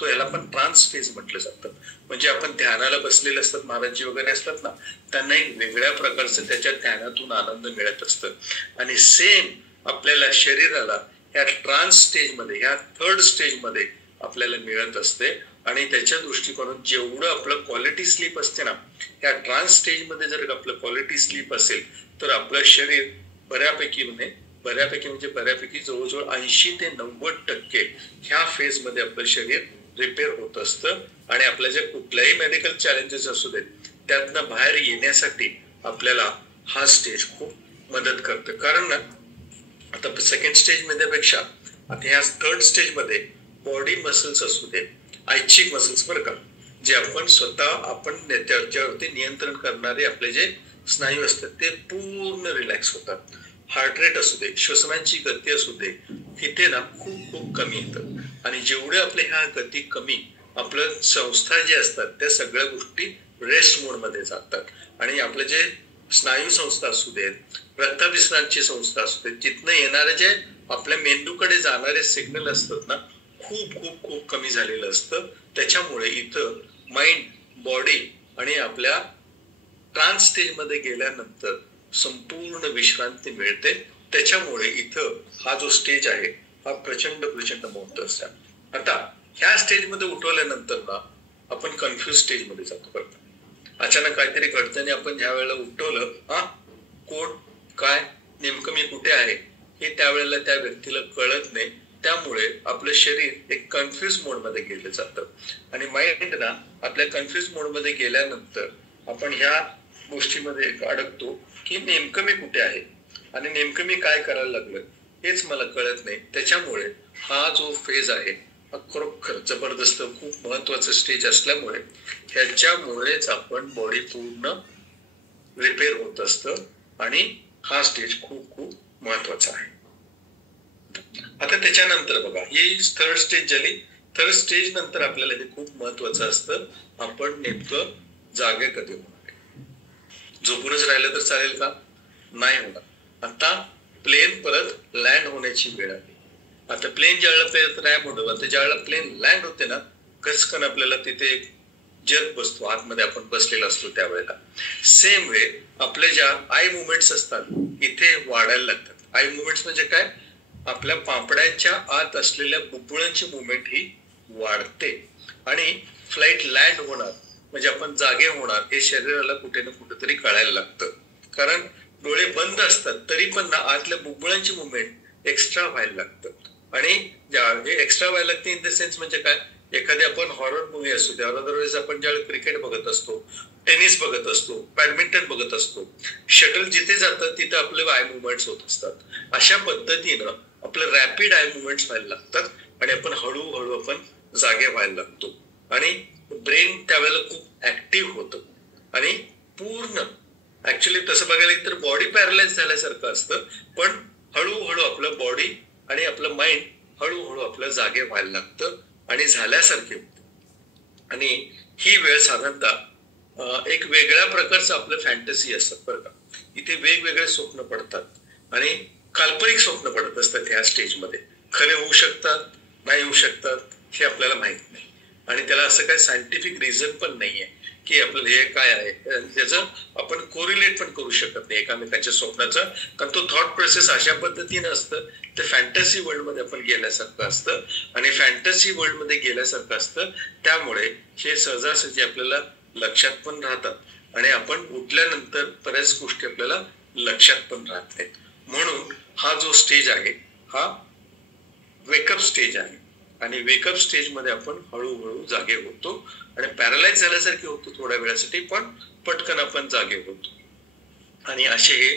तो याला पण ट्रान्स फेज म्हटलं जातं. म्हणजे आपण ध्यानाला बसलेले असतात, महाराजजी वगैरे असतात ना, त्यांना एक वेगळ्या प्रकारचं त्याच्या ध्यानातून आनंद मिळत असतं. आणि सेम आपल्याला शरीराला ह्या ट्रान्स स्टेज मध्ये, ह्या थर्ड स्टेज मध्ये आपल्याला मिळत असते. आणि त्याच्या दृष्टिकोनातून जेवढं आपलं क्वालिटी स्लीप असते ना, ह्या ट्रान्स स्टेज मध्ये जर आपलं क्वालिटी स्लीप असेल तर आपलं शरीर बऱ्यापैकी बऱ्यापैकी जवळजवळ 80 ते 90% ह्या फेज मध्ये आपलं शरीर रिपेअर होत असतं. आणि आपल्या ज्या कुठल्याही मेडिकल चॅलेंजेस असू देत त्यातनं बाहेर येण्यासाठी आपल्याला हा स्टेज खूप मदत करतं. कारण ना आता सेकंड स्टेज मध्ये पेक्षा आता ह्या थर्ड स्टेज मध्ये बॉडी मसल्स असू दे, ऐच्छिक मसल्स बरं का, जे आपण स्वतः त्याच्यावरती नियंत्रण करणारे आपले जे स्नायू असतात ते पूर्ण रिलॅक्स होतात. हार्ट रेट असू दे, श्वसनाची गती असू दे, तिथे ना खूप कमी येतं. आणि जेवढे आपले ह्या गती कमी, आपलं संस्था जे असतात त्या सगळ्या गोष्टी रेस्ट मोड मध्ये जातात. आणि आपले जे स्नायू संस्था असू देत, रक्ताभिसरणाची संस्था असू देत, जिथनं येणारे जे आपल्या मेंदूकडे जाणारे सिग्नल असतात ना, खूप कमी झालेलं असतं. त्याच्यामुळे इथं माइंड, बॉडी आणि आपल्या ट्रान्स स्टेज मध्ये गेल्यानंतर संपूर्ण विश्रांती मिळते. त्याच्यामुळे इथं हा जो स्टेज आहे हा प्रचंड मोठा असतो. आता ह्या स्टेज मध्ये उठवल्यानंतर ना आपण कन्फ्युज स्टेज मध्ये जातो. करता अचानक काहीतरी घडतं आणि आपण ज्या वेळेला उठवलं, कोण काय नेमकं मी कुठे आहे हे त्यावेळेला त्या व्यक्तीला कळत नाही. त्यामुळे आपलं शरीर एक कन्फ्युज मोड मध्ये गेलं जातं. आणि माइंड ना आपल्या कन्फ्युज मोड मध्ये गेल्यानंतर आपण ह्या गोष्टीमध्ये अडकतो की नेमकं मी कुठे आहे आणि नेमकं मी काय करायला लागलं हेच मला कळत नाही. त्याच्यामुळे हा जो फेज आहे हा खरोखर जबरदस्त खूप महत्वाचा स्टेज असल्यामुळे ह्याच्यामुळेच आपण बॉडी पूर्ण रिपेअर होत असतं. आणि हा स्टेज खूप महत्वाचा आहे. आता त्याच्यानंतर बघा, ही थर्ड स्टेज झाली. थर्ड स्टेज नंतर आपल्याला हे खूप महत्वाचं असतं, आपण नेमकं जागे कधी होणार. झोपूनच राहिलं तर चालेल का? नाही होणार. आता प्लेन परत लँड होण्याची वेळ आली. आता प्लेन ज्यावेळेला लँड होतं, ज्यावेळेला प्लेन लँड होते ना, घसकन आपल्याला तिथे जग बसतो, आतमध्ये आपण बसलेला असतो त्यावेळेला. सेम वे आपल्या ज्या आय मुवमेंट्स असतात इथे वाढायला लागतात. आय मुवमेंट्स म्हणजे काय, आपल्या पापड्यांच्या आत असलेल्या बुबुळांची मुवमेंट ही वाढते आणि फ्लाईट लँड होणार म्हणजे आपण जागे होणार हे शरीराला कुठे ना कुठेतरी कळायला लागतं. कारण डोळे बंद असतात तरी पण ना आतल्या बुबुळांची मुवमेंट एक्स्ट्रा व्हायला लागतं. आणि हे एक्स्ट्रा व्हायला लागते इन द सेन्स म्हणजे काय, एखादी आपण हॉरर मूवी असतो त्यावर अदरवाईज आपण ज्यावेळी क्रिकेट बघत असतो, टेनिस बघत असतो, बॅडमिंटन बघत असतो, शटल जिथे जातं तिथे आपले आय मुवमेंट्स होत असतात. अशा पद्धतीनं आपलं रॅपिड आय मुवमेंट्स व्हायला लागतात आणि आपण हळूहळू आपण जागे व्हायला लागतो आणि ब्रेन त्यावेळेला खूप ऍक्टिव्ह होतं आणि पूर्ण ऍक्च्युली तसं बघायला तर बॉडी पॅरलाइज झाल्यासारखं असतं, पण हळूहळू आपलं बॉडी आणि आपलं माइंड हळूहळू आपलं जागे व्हायला लागतं आणि झाल्यासारखे होते. आणि ही वेळ साधारणतः एक वेगळ्या प्रकारचं आपलं फॅन्टसी असतं बरं का. इथे वेगवेगळे स्वप्न पडतात आणि काल्पनिक स्वप्न पडत असतात ह्या स्टेजमध्ये. खरे होऊ शकतात, नाही होऊ शकतात हे आपल्याला माहित नाही आणि त्याला असं काही सायंटिफिक रिझन पण नाहीये की आपलं हे काय आहे, त्याचं आपण कोरिलेट पण करू शकत नाही एकामेकांच्या स्वप्नाचा. कारण तो थॉट प्रोसेस अशा पद्धतीने असतं ते फॅन्टसी वर्ल्ड मध्ये आपण गेल्यासारखं असतं आणि फॅन्टसी वर्ल्ड मध्ये गेल्यासारखं असतं. त्यामुळे हे सहजासहजी आपल्याला लक्षात पण राहतात आणि आपण उठल्यानंतर बऱ्याच गोष्टी आपल्याला लक्षात पण राहत नाहीत. म्हणून हा जो स्टेज आहे हा वेकअप स्टेज आहे आणि वेकअप स्टेज मध्ये आपण हळूहळू जागे होतो आणि पॅरालाइज झाल्यासारखे होतो थोड्या वेळासाठी, पण पटकन आपण जागे होतो. आणि असे हे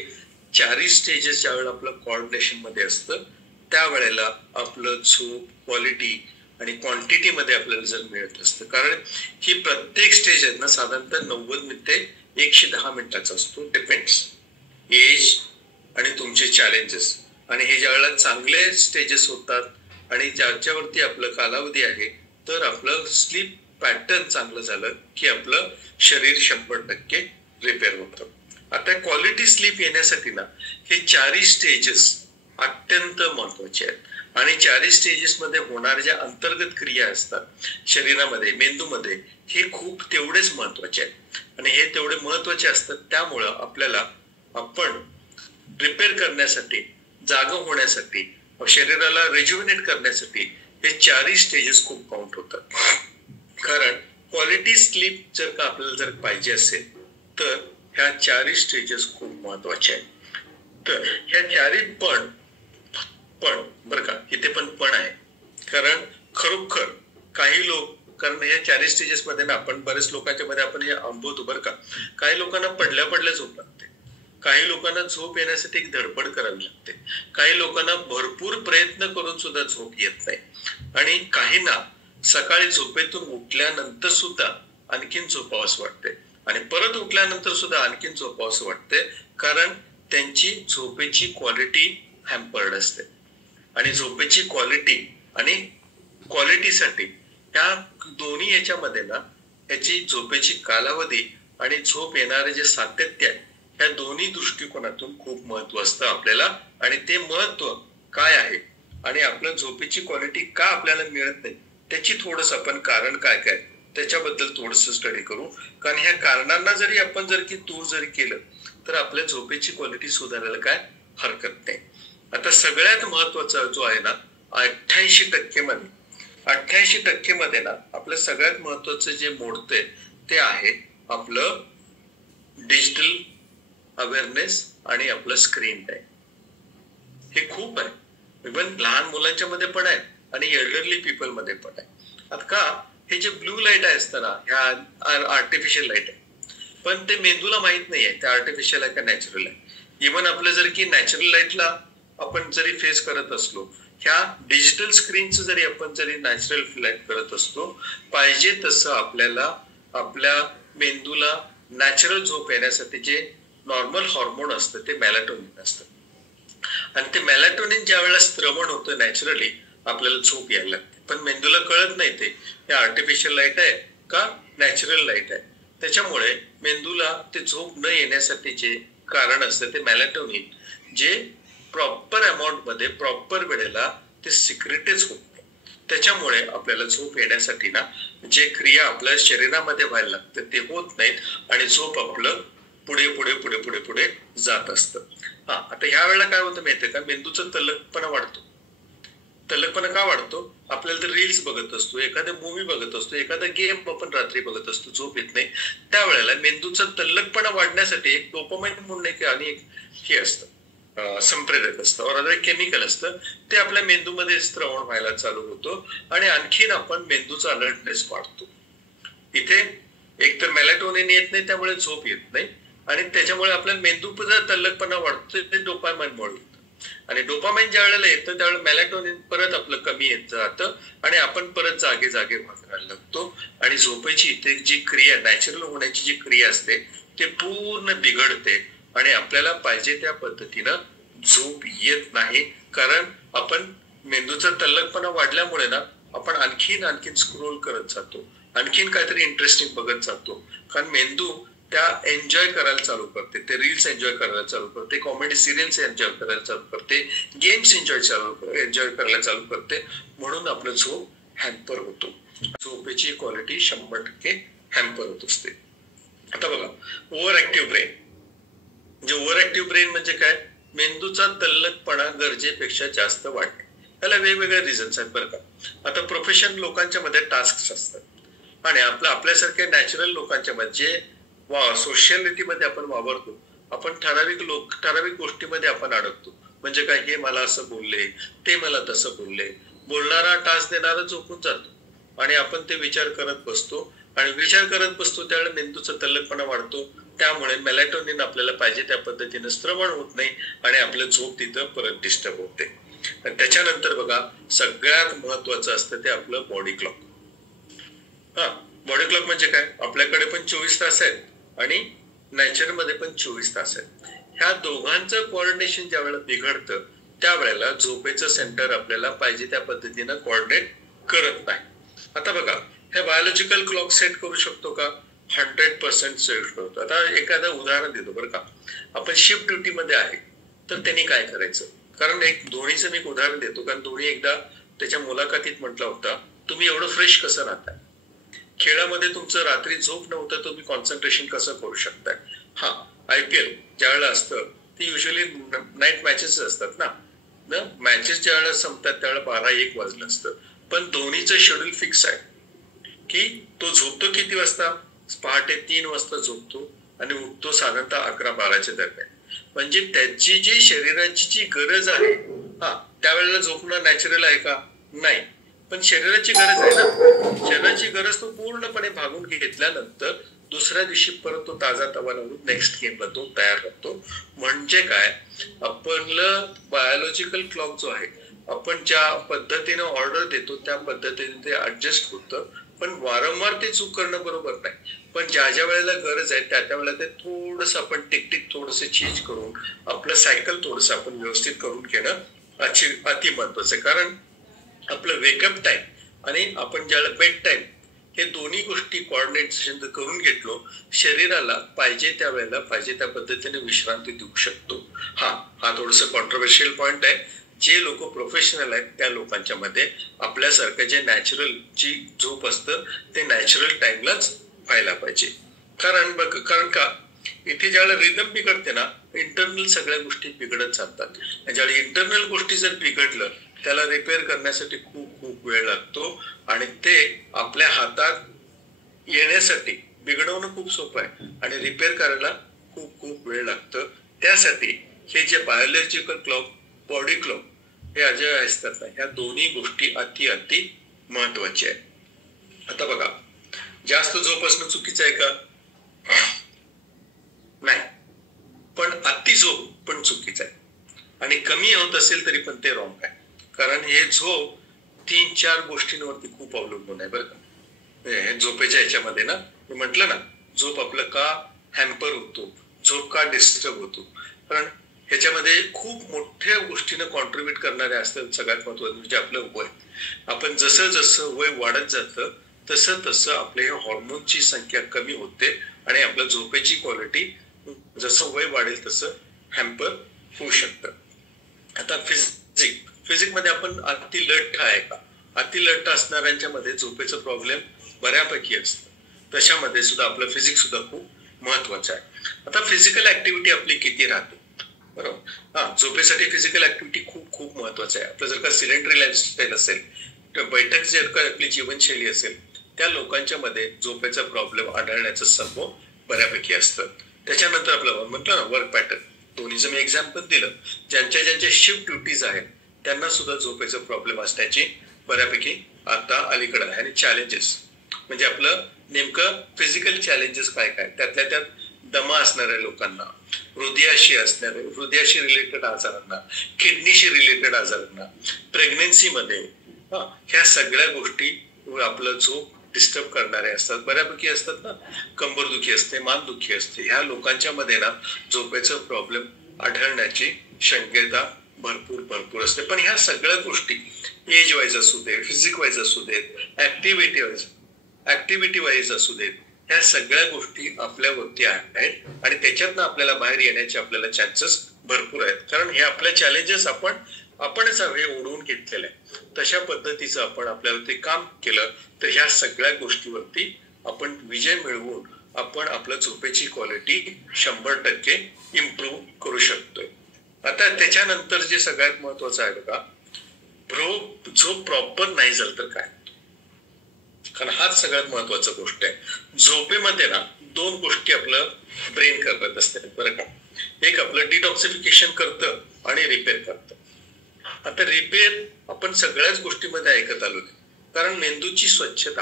चारही स्टेजेस ज्या वेळेला आपलं कोऑर्डिनेशन मध्ये असतं त्यावेळेला आपलं झोप क्वालिटी आणि क्वांटिटी मध्ये आपल्याला जर मिळत असतं. कारण ही प्रत्येक स्टेज आहे ना साधारणतः 90 ते 110 मिनिटाचा असतो, डिपेंड्स एज आणि तुमचे चॅलेंजेस. आणि हे ज्या वेळेला चांगले स्टेजेस होतात आणि ज्याच्यावरती आपलं कालावधी आहे तर आपलं स्लीप पॅटर्न चांगलं झालं की आपलं शरीर 100% रिपेअर होतं. आता क्वालिटी स्लीप येण्यासाठी ना हे चारही स्टेजेस अत्यंत महत्वाचे आहेत आणि चारही स्टेजेस मध्ये होणाऱ्या ज्या अंतर्गत क्रिया असतात शरीरामध्ये, मेंदूमध्ये, हे खूप तेवढेच महत्वाचे आहेत आणि हे तेवढे महत्वाचे असतात. त्यामुळं आपल्याला आपण रिपेअर करण्यासाठी, जागं होण्यासाठी, शरीराला रिज्युव्हिनेट करण्यासाठी हे चारही स्टेजेस खूप काउंट होतात. कारण क्वालिटी स्लीप जर का आपल्याला जर पाहिजे असेल तर ह्या चारही स्टेजेस खूप महत्वाचे आहेत. तर ह्या चारही पण बरं का इथे पण आहे. कारण खरोखर काही लोक, कारण ह्या चारही स्टेजेस मध्ये ना आपण बरेच लोकांच्या मध्ये आपण हे अनुभवतो बरं का. काही लोकांना पडल्या झोप लागते, काही लोकांना झोप येण्यासाठी एक धडपड करावी लागते, काही लोकांना भरपूर प्रयत्न करून सुद्धा झोप येत नाही आणि काहींना सकाळी झोपेतून उठल्यानंतर सुद्धा आणखीन झोपावंसं वाटते आणि परत उठल्यानंतर सुद्धा आणखीन झोपावंसं वाटते. कारण त्यांची झोपेची क्वालिटी हॅम्पर्ड असते आणि झोपेची क्वालिटी आणि क्वालिटीसाठी ह्या दोन्ही याच्यामध्ये ना याची झोपेची कालावधी आणि झोप येणारे जे सातत्य आहे ह्या दोन्ही दृष्टिकोनातून खूप महत्व असतं आपल्याला. आणि ते महत्व काय आहे आणि आपल्या झोपेची क्वालिटी का आपल्याला मिळत नाही त्याची थोडस आपण कारण काय त्याच्याबद्दल थोडस स्टडी करू. कारण ह्या कारणांना जरी आपण दूर जरी केलं तर आपल्या झोपेची क्वालिटी सुधारायला काय हरकत नाही. आता सगळ्यात महत्वाचा जो आहे ना 88% मध्ये ना आपलं सगळ्यात महत्वाचं जे मोडतंय ते आहे आपलं डिजिटल अवेअरनेस आणि आपलं स्क्रीन टाइम. हे खूप आहे, इव्हन लहान मुलांच्या मध्ये पण आहे आणि एल्डरली पीपल मध्ये पण आहे. आता का हे जे ब्लू लाईट आहे असतं ना ह्या आर्टिफिशियल लाईट आहे, पण ते मेंदूला माहित नाहीये ते आर्टिफिशियल आहे का नॅचरल आहे. इव्हन आपलं जर की नॅचरल लाईटला आपण जरी फेस करत असलो, ह्या डिजिटल स्क्रीनचं जरी आपण जरी नॅचरल लाईट करत असतो, पाहिजे तसं आपल्याला आपल्या मेंदूला नॅचरल झोप येण्यासाठी जे नॉर्मल हॉर्मोन असतं ते मेलाटोनिन असतं आणि ते मेलाटोनिन ज्या वेळेला स्त्रवण होतं नॅचरली आपल्याला झोप यायला लागते. पण मेंदूला कळत नाही ते आर्टिफिशियल लाईट आहे का नॅचरल लाईट आहे. त्याच्यामुळे मेंदूला ते झोप न येण्यासाठी जे कारण असतं ते मेलाटोनिन जे प्रॉपर अमाऊंट मध्ये प्रॉपर वेळेला ते सिक्रेटच होत नाही. त्याच्यामुळे आपल्याला झोप येण्यासाठी ना जे क्रिया आपल्या शरीरामध्ये व्हायला लागते ते होत नाहीत आणि झोप आपलं पुढे पुढे पुढे पुढे पुढे जात असतं. आता ह्या वेळेला काय होतं माहितीये का, मेंदूचा तल्लखपणा वाढतो. तल्लखपणा का वाढतो? आपल्याला तर रील्स बघत असतो, एखादा मूवी बघत असतो, एखादा गेम आपण रात्री बघत असतो, झोप येत नाही. त्यावेळेला मेंदूचा तल्लखपणा वाढण्यासाठी एक डोपामाइन म्हणून एक आणि एक हे असतं, संप्रेरक असतं, और केमिकल असतं, ते आपल्या मेंदूमध्ये स्त्रवण व्हायला चालू होतो आणि आणखीन आपण मेंदूचा अलर्टनेस वाढतो. इथे एक तर मेलॅटोनिन येत नाही, त्यामुळे झोप येत नाही आणि त्याच्यामुळे आपल्या मेंदूचा तल्लखपणा वाढतो, ते डोपामाइनमुळे होतं. आणि डोपामाइन ज्या वेळेला येतं त्यावेळेला मेलॅटोनिन परत आपलं कमी येत जातं आणि आपण परत जागे व्हायला लागतो आणि झोपेची इथे जी क्रिया, नॅचरल होण्याची जी क्रिया असते ते पूर्ण बिघडते आणि आपल्याला पाहिजे त्या पद्धतीनं झोप येत नाही. कारण आपण मेंदूचा तल्लखपणा वाढल्यामुळे ना आपण आणखीन स्क्रोल करत जातो, आणखीन काहीतरी इंटरेस्टिंग बघत जातो. कारण मेंदू त्या एन्जॉय करायला चालू करते, ते रील्स एन्जॉय करायला चालू करते, कॉमेडी सिरियल्स एन्जॉय करायला चालू करते, गेम्स एन्जॉय करायला चालू करते. म्हणून आपलं झोप हॅम्पर होतो. झोपेची क्वालिटी 100% हॅम्पर होत असते. आता बघा, ओव्हर ऍक्टिव्ह ब्रेन. म्हणजे ओव्हर ऍक्टिव्ह ब्रेन म्हणजे काय? मेंदूचा तल्लखपणा गरजेपेक्षा जास्त वाढणे. त्याला वेगवेगळे रिझन्स आहेत बरं का. आता प्रोफेशनल लोकांच्या मध्ये टास्क असतात आणि आपल्यासारख्या नॅचरल लोकांच्या मध्ये सोशलिटी मध्ये आपण वावरतो, आपण ठराविक गोष्टीमध्ये आपण अडकतो. म्हणजे काय, हे मला असं बोलले, ते मला तसं बोलले, बोलणारा टास्क देणारा झोपून जातो आणि आपण ते विचार करत बसतो त्यावेळेला मेंदूचा तल्लखपणा वाढतो. त्यामुळे मेलॅटोनिन आपल्याला पाहिजे त्या पद्धतीने स्त्रवण होत नाही आणि आपलं झोप तिथं परत डिस्टर्ब होते. आणि त्याच्यानंतर बघा, सगळ्यात महत्वाचं असतं ते आपलं बॉडी क्लॉक. बॉडी क्लॉक म्हणजे काय? आपल्याकडे पण 24 तास आहेत आणि नॅचर मध्ये पण 24 तास आहेत. ह्या दोघांचं कोऑर्डिनेशन ज्या वेळेला बिघडतं त्यावेळेला झोपेचं सेंटर आपल्याला पाहिजे त्या पद्धतीनं कोऑर्डिनेट करत नाही. आता बघा, हे बायोलॉजिकल क्लॉक सेट करू शकतो का? 100% सेट करतो. आता एखादं उदाहरण देतो बरं का. आपण शिफ्ट ड्युटी मध्ये आहे तर त्यांनी काय करायचं? कारण एक धोनीचं मी एक उदाहरण देतो, कारण धोनी एकदा त्याच्या मुलाखतीत म्हटलं होता, तुम्ही एवढं फ्रेश कसं राहताय? खेळामध्ये तुमचं रात्री झोप नव्हतं, तुम्ही कॉन्सन्ट्रेशन कसं करू शकताय? IPL ज्या वेळेला असतं ते युजली नाईट मॅचेस असतात ना, मॅचेस ज्या वेळेला संपतात त्यावेळेला 12-1 वाजलं असतं. पण धोनीचं शेड्यूल फिक्स आहे की तो झोपतो किती वाजता? पहाटे 3 वाजता झोपतो आणि उठतो साधारणतः 11-12च्या दरम्यान. म्हणजे त्याची जी शरीराची जी गरज आहे, त्यावेळेला झोपणं नॅचरल आहे का? नाही. पण शरीराची गरज आहे ना, शरीराची गरज तो पूर्णपणे भागून घेतल्यानंतर दुसऱ्या दिवशी परत तो ताजा तवाना नेक्स्ट गेमला तो तयार करतो. म्हणजे काय, आपलं बायोलॉजिकल क्लॉक जो आहे, आपण ज्या पद्धतीने ऑर्डर देतो त्या पद्धतीने ते ऍडजस्ट होतं. पण वारंवार ते चूक करणं बरोबर नाही. पण ज्या वेळेला गरज आहे त्या वेळेला ते थोडंसं आपण टिक थोडंसं चेंज करून आपलं सायकल थोडंसं आपण व्यवस्थित करून घेणं अति महत्वाचं आहे. कारण आपलं वेकअप टाइम आणि आपण ज्यावेळेला बेड टाइम, हे दोन्ही गोष्टी कोऑर्डिनेशन करून घेतलो, शरीराला पाहिजे त्या वेळेला पाहिजे त्या पद्धतीने विश्रांती देऊ शकतो. हा थोडंसं कॉन्ट्रोवर्शियल पॉइंट आहे. जे लोक प्रोफेशनल आहेत त्या लोकांच्या मध्ये आपल्यासारखं जे नॅचरल जी झोप असतं ते नॅचरल टाइमलाच व्हायला पाहिजे. कारण का, इथे ज्यावेळेला रिदम बिघडते ना, इंटरनल सगळ्या गोष्टी बिघडत जातात. ज्यावेळी इंटरनल गोष्टी जर बिघडलं त्याला रिपेअर करण्यासाठी खूप वेळ लागतो आणि ते आपल्या हातात येण्यासाठी बिघडवणं खूप सोपं आहे आणि रिपेअर करायला खूप वेळ लागतं. त्यासाठी हे जे बायोलॉजिकल क्लॉक, बॉडी क्लॉक हे जे असतात ना, ह्या दोन्ही गोष्टी अति महत्वाच्या आहेत. आता बघा, जास्त झोप असणं चुकीचं आहे का? नाही. पण अति झोप पण चुकीचं आहे आणि कमी होत असेल तरी पण ते रॉंग आहे. कारण हे झोप 3-4 गोष्टींवरती खूप अवलंबून आहे बरं का. हे झोपेच्या ह्याच्यामध्ये ना, मी म्हटलं ना, झोप आपलं का हॅम्पर होतो, झोप का डिस्टर्ब होतो, कारण ह्याच्यामध्ये खूप मोठ्या गोष्टीनं कॉन्ट्रीब्युट करणारे असतात. सगळ्यात महत्वाचं म्हणजे आपलं वय. आपण जसं वय वाढत जातं तसं आपल्या हॉर्मोनची संख्या कमी होते आणि आपल्या झोपेची क्वालिटी जसं वय वाढेल तसं हॅम्पर होऊ शकतं. आता फिजिक मध्ये आपण अति लठ्ठ आहे का? अतिलट्ट असणाऱ्यांच्या मध्ये झोपेचं प्रॉब्लेम बऱ्यापैकी असतं. तशामध्ये सुद्धा आपलं फिजिक्स सुद्धा खूप महत्वाचं आहे. आता फिजिकल ऍक्टिव्हिटी आपली किती राहते, बरोबर. झोपेसाठी फिजिकल ऍक्टिव्हिटी खूप खूप महत्वाचं आहे. आपलं जर का सिलेंडरी लाईफस्टाईल असेल, बैठक जर का आपली जीवनशैली असेल, त्या लोकांच्या मध्ये झोपेचा प्रॉब्लेम आढळण्याचं संभव बऱ्यापैकी असतं. त्याच्यानंतर आपलं म्हटलं ना वर्क पॅटर्न, दोन्हीचं मी एक्झाम्पल दिलं. ज्यांच्या शिफ्ट ड्युटीज आहेत त्यांना सुद्धा झोपेचा प्रॉब्लेम असण्याची बऱ्यापैकी आता अलीकडे आहे. आणि चॅलेंजेस म्हणजे आपलं नेमकं फिजिकल चॅलेंजेस काय काय, त्यातल्या त्यात दमा असणाऱ्या लोकांना, हृदयाशी रिलेटेड आजारांना, किडनीशी रिलेटेड आजारांना, प्रेग्नेन्सीमध्ये, ह्या सगळ्या गोष्टी आपलं झोप डिस्टर्ब करणारे असतात, बऱ्यापैकी असतात ना. कंबरदुखी असते, मानदुखी असते, ह्या लोकांच्या मध्ये ना झोपेचा प्रॉब्लेम आढळण्याची शक्यता भरपूर असते. पण ह्या सगळ्या गोष्टी एज वाईज असू दे, फिजिक वाईज असू देत, ऍक्टिव्हिटी वाईज असू देत, ह्या सगळ्या गोष्टी आपल्यावरती आहेत आणि त्याच्यातनं आपल्याला बाहेर येण्याचे आपल्याला चान्सेस भरपूर आहेत. कारण हे आपल्या चॅलेंजेस आपणच हे ओढवून घेतलेलं आहे. तशा पद्धतीचं आपण आपल्यावरती काम केलं तर ह्या सगळ्या गोष्टीवरती आपण विजय मिळवून आपण आपल्या झोपेची क्वालिटी 100% इम्प्रूव्ह करू शकतोय. आता त्याच्यानंतर जे सगळ्यात महत्वाचं आहे बघा, झोप प्रॉपर नाही झालं तर काय, कारण हाच सगळ्यात महत्वाचा गोष्ट आहे. झोपेमध्ये ना 2 गोष्टी आपलं ब्रेन करत असते, बरं का. एक आपलं डिटॉक्सिफिकेशन करतं आणि रिपेअर करतं. आता रिपेअर आपण सगळ्याच गोष्टीमध्ये ऐकत आलो, कारण मेंदूची स्वच्छता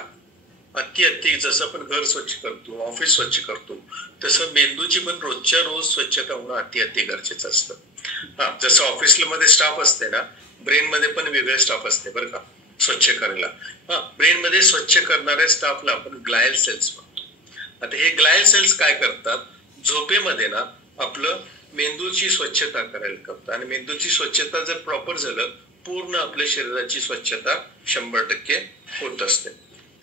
अति जसं आपण घर स्वच्छ करतो, ऑफिस स्वच्छ करतो, तसं मेंदूची पण रोजच्या रोज स्वच्छता होणं अति गरजेचं असतं. जसं ऑफिसला मध्ये स्टाफ असते ना, ब्रेन मध्ये पण वेगळे स्टाफ असते, बरं का, स्वच्छ करायला. ब्रेन मध्ये स्वच्छ करणाऱ्या स्टाफला आपण ग्लायल सेल्स म्हणतो. आता हे ग्लायल सेल्स काय करतात, झोपेमध्ये ना आपलं मेंदूची स्वच्छता करायला करतात. आणि मेंदूची स्वच्छता जर प्रॉपर झालं, पूर्ण आपल्या शरीराची स्वच्छता 100% होत असते.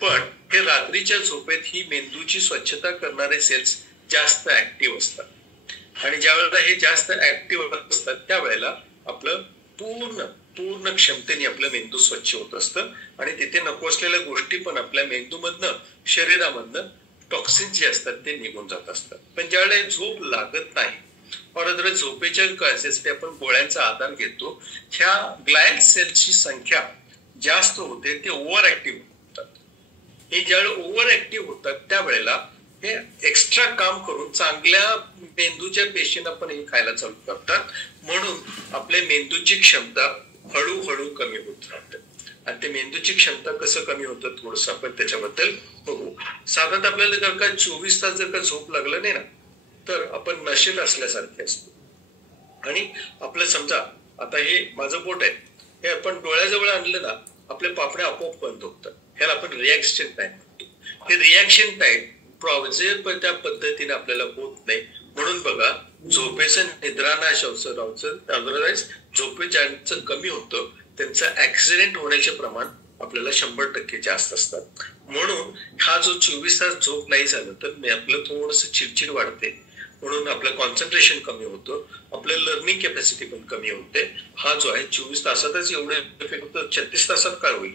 पण हे रात्रीच्या झोपेत ही मेंदूची स्वच्छता करणारे सेल्स जास्त ऍक्टिव्ह असतात आणि ज्या वेळेला हे जास्त ऍक्टिव्ह असतात त्यावेळेला आपलं पूर्ण क्षमतेने आपलं मेंदू स्वच्छ होत असतं आणि तिथे नको असलेल्या गोष्टी पण आपल्या मेंदूमधनं, शरीरामधनं टॉक्सिन्स जे असतात ते निघून जात असतात. पण ज्यावेळेला झोप लागत नाही और झोपेच्या काळासाठी आपण गोळ्यांचा आधार घेतो, ह्या ग्लायल सेल्सची संख्या जास्त होते, ते ओव्हर ऍक्टिव्ह होतात. हे ज्यावेळेला ओव्हर ऍक्टिव्ह होतात त्यावेळेला हे एक्स्ट्रा काम करून चांगल्या मेंदूच्या पेशींना पण हे खायला चालू करतात. म्हणून आपल्या मेंदूची क्षमता हळूहळू कमी होत राहते. आणि ते मेंदूची क्षमता कसं कमी होतं थोडस आपण त्याच्याबद्दल बघू. साधारणतः आपल्याला जर का 24 तास जर का झोप लागलं नाही ना, तर आपण नशेत असल्यासारखे असतो. आणि आपलं समजा आता हे माझं बोट आहे, हे आपण डोळ्याजवळ आणलं ना, आपले पापणे आपोआप बंद होतात. ह्याला आपण रिॲक्शन टाइम म्हणतो. हे रिॲक्शन टाइम त्या पद्धतीने आपल्याला होत नाही. म्हणून बघा, झोपेचं निद्रानाश अदरवाईज झोपे ज्यांचं कमी होतं त्यांचं ऍक्सिडेंट होण्याचे प्रमाण आपल्याला 100% जास्त असतात. म्हणून हा जो 24 तास झोप नाही झालं तर आपलं थोडस चिडचिड वाढते, म्हणून आपलं कॉन्सन्ट्रेशन कमी होतं, आपलं लर्निंग कॅपॅसिटी पण कमी होते. हा जो आहे 24 तासातच एवढे इफेक्ट होतं, 36 तासात काय होईल.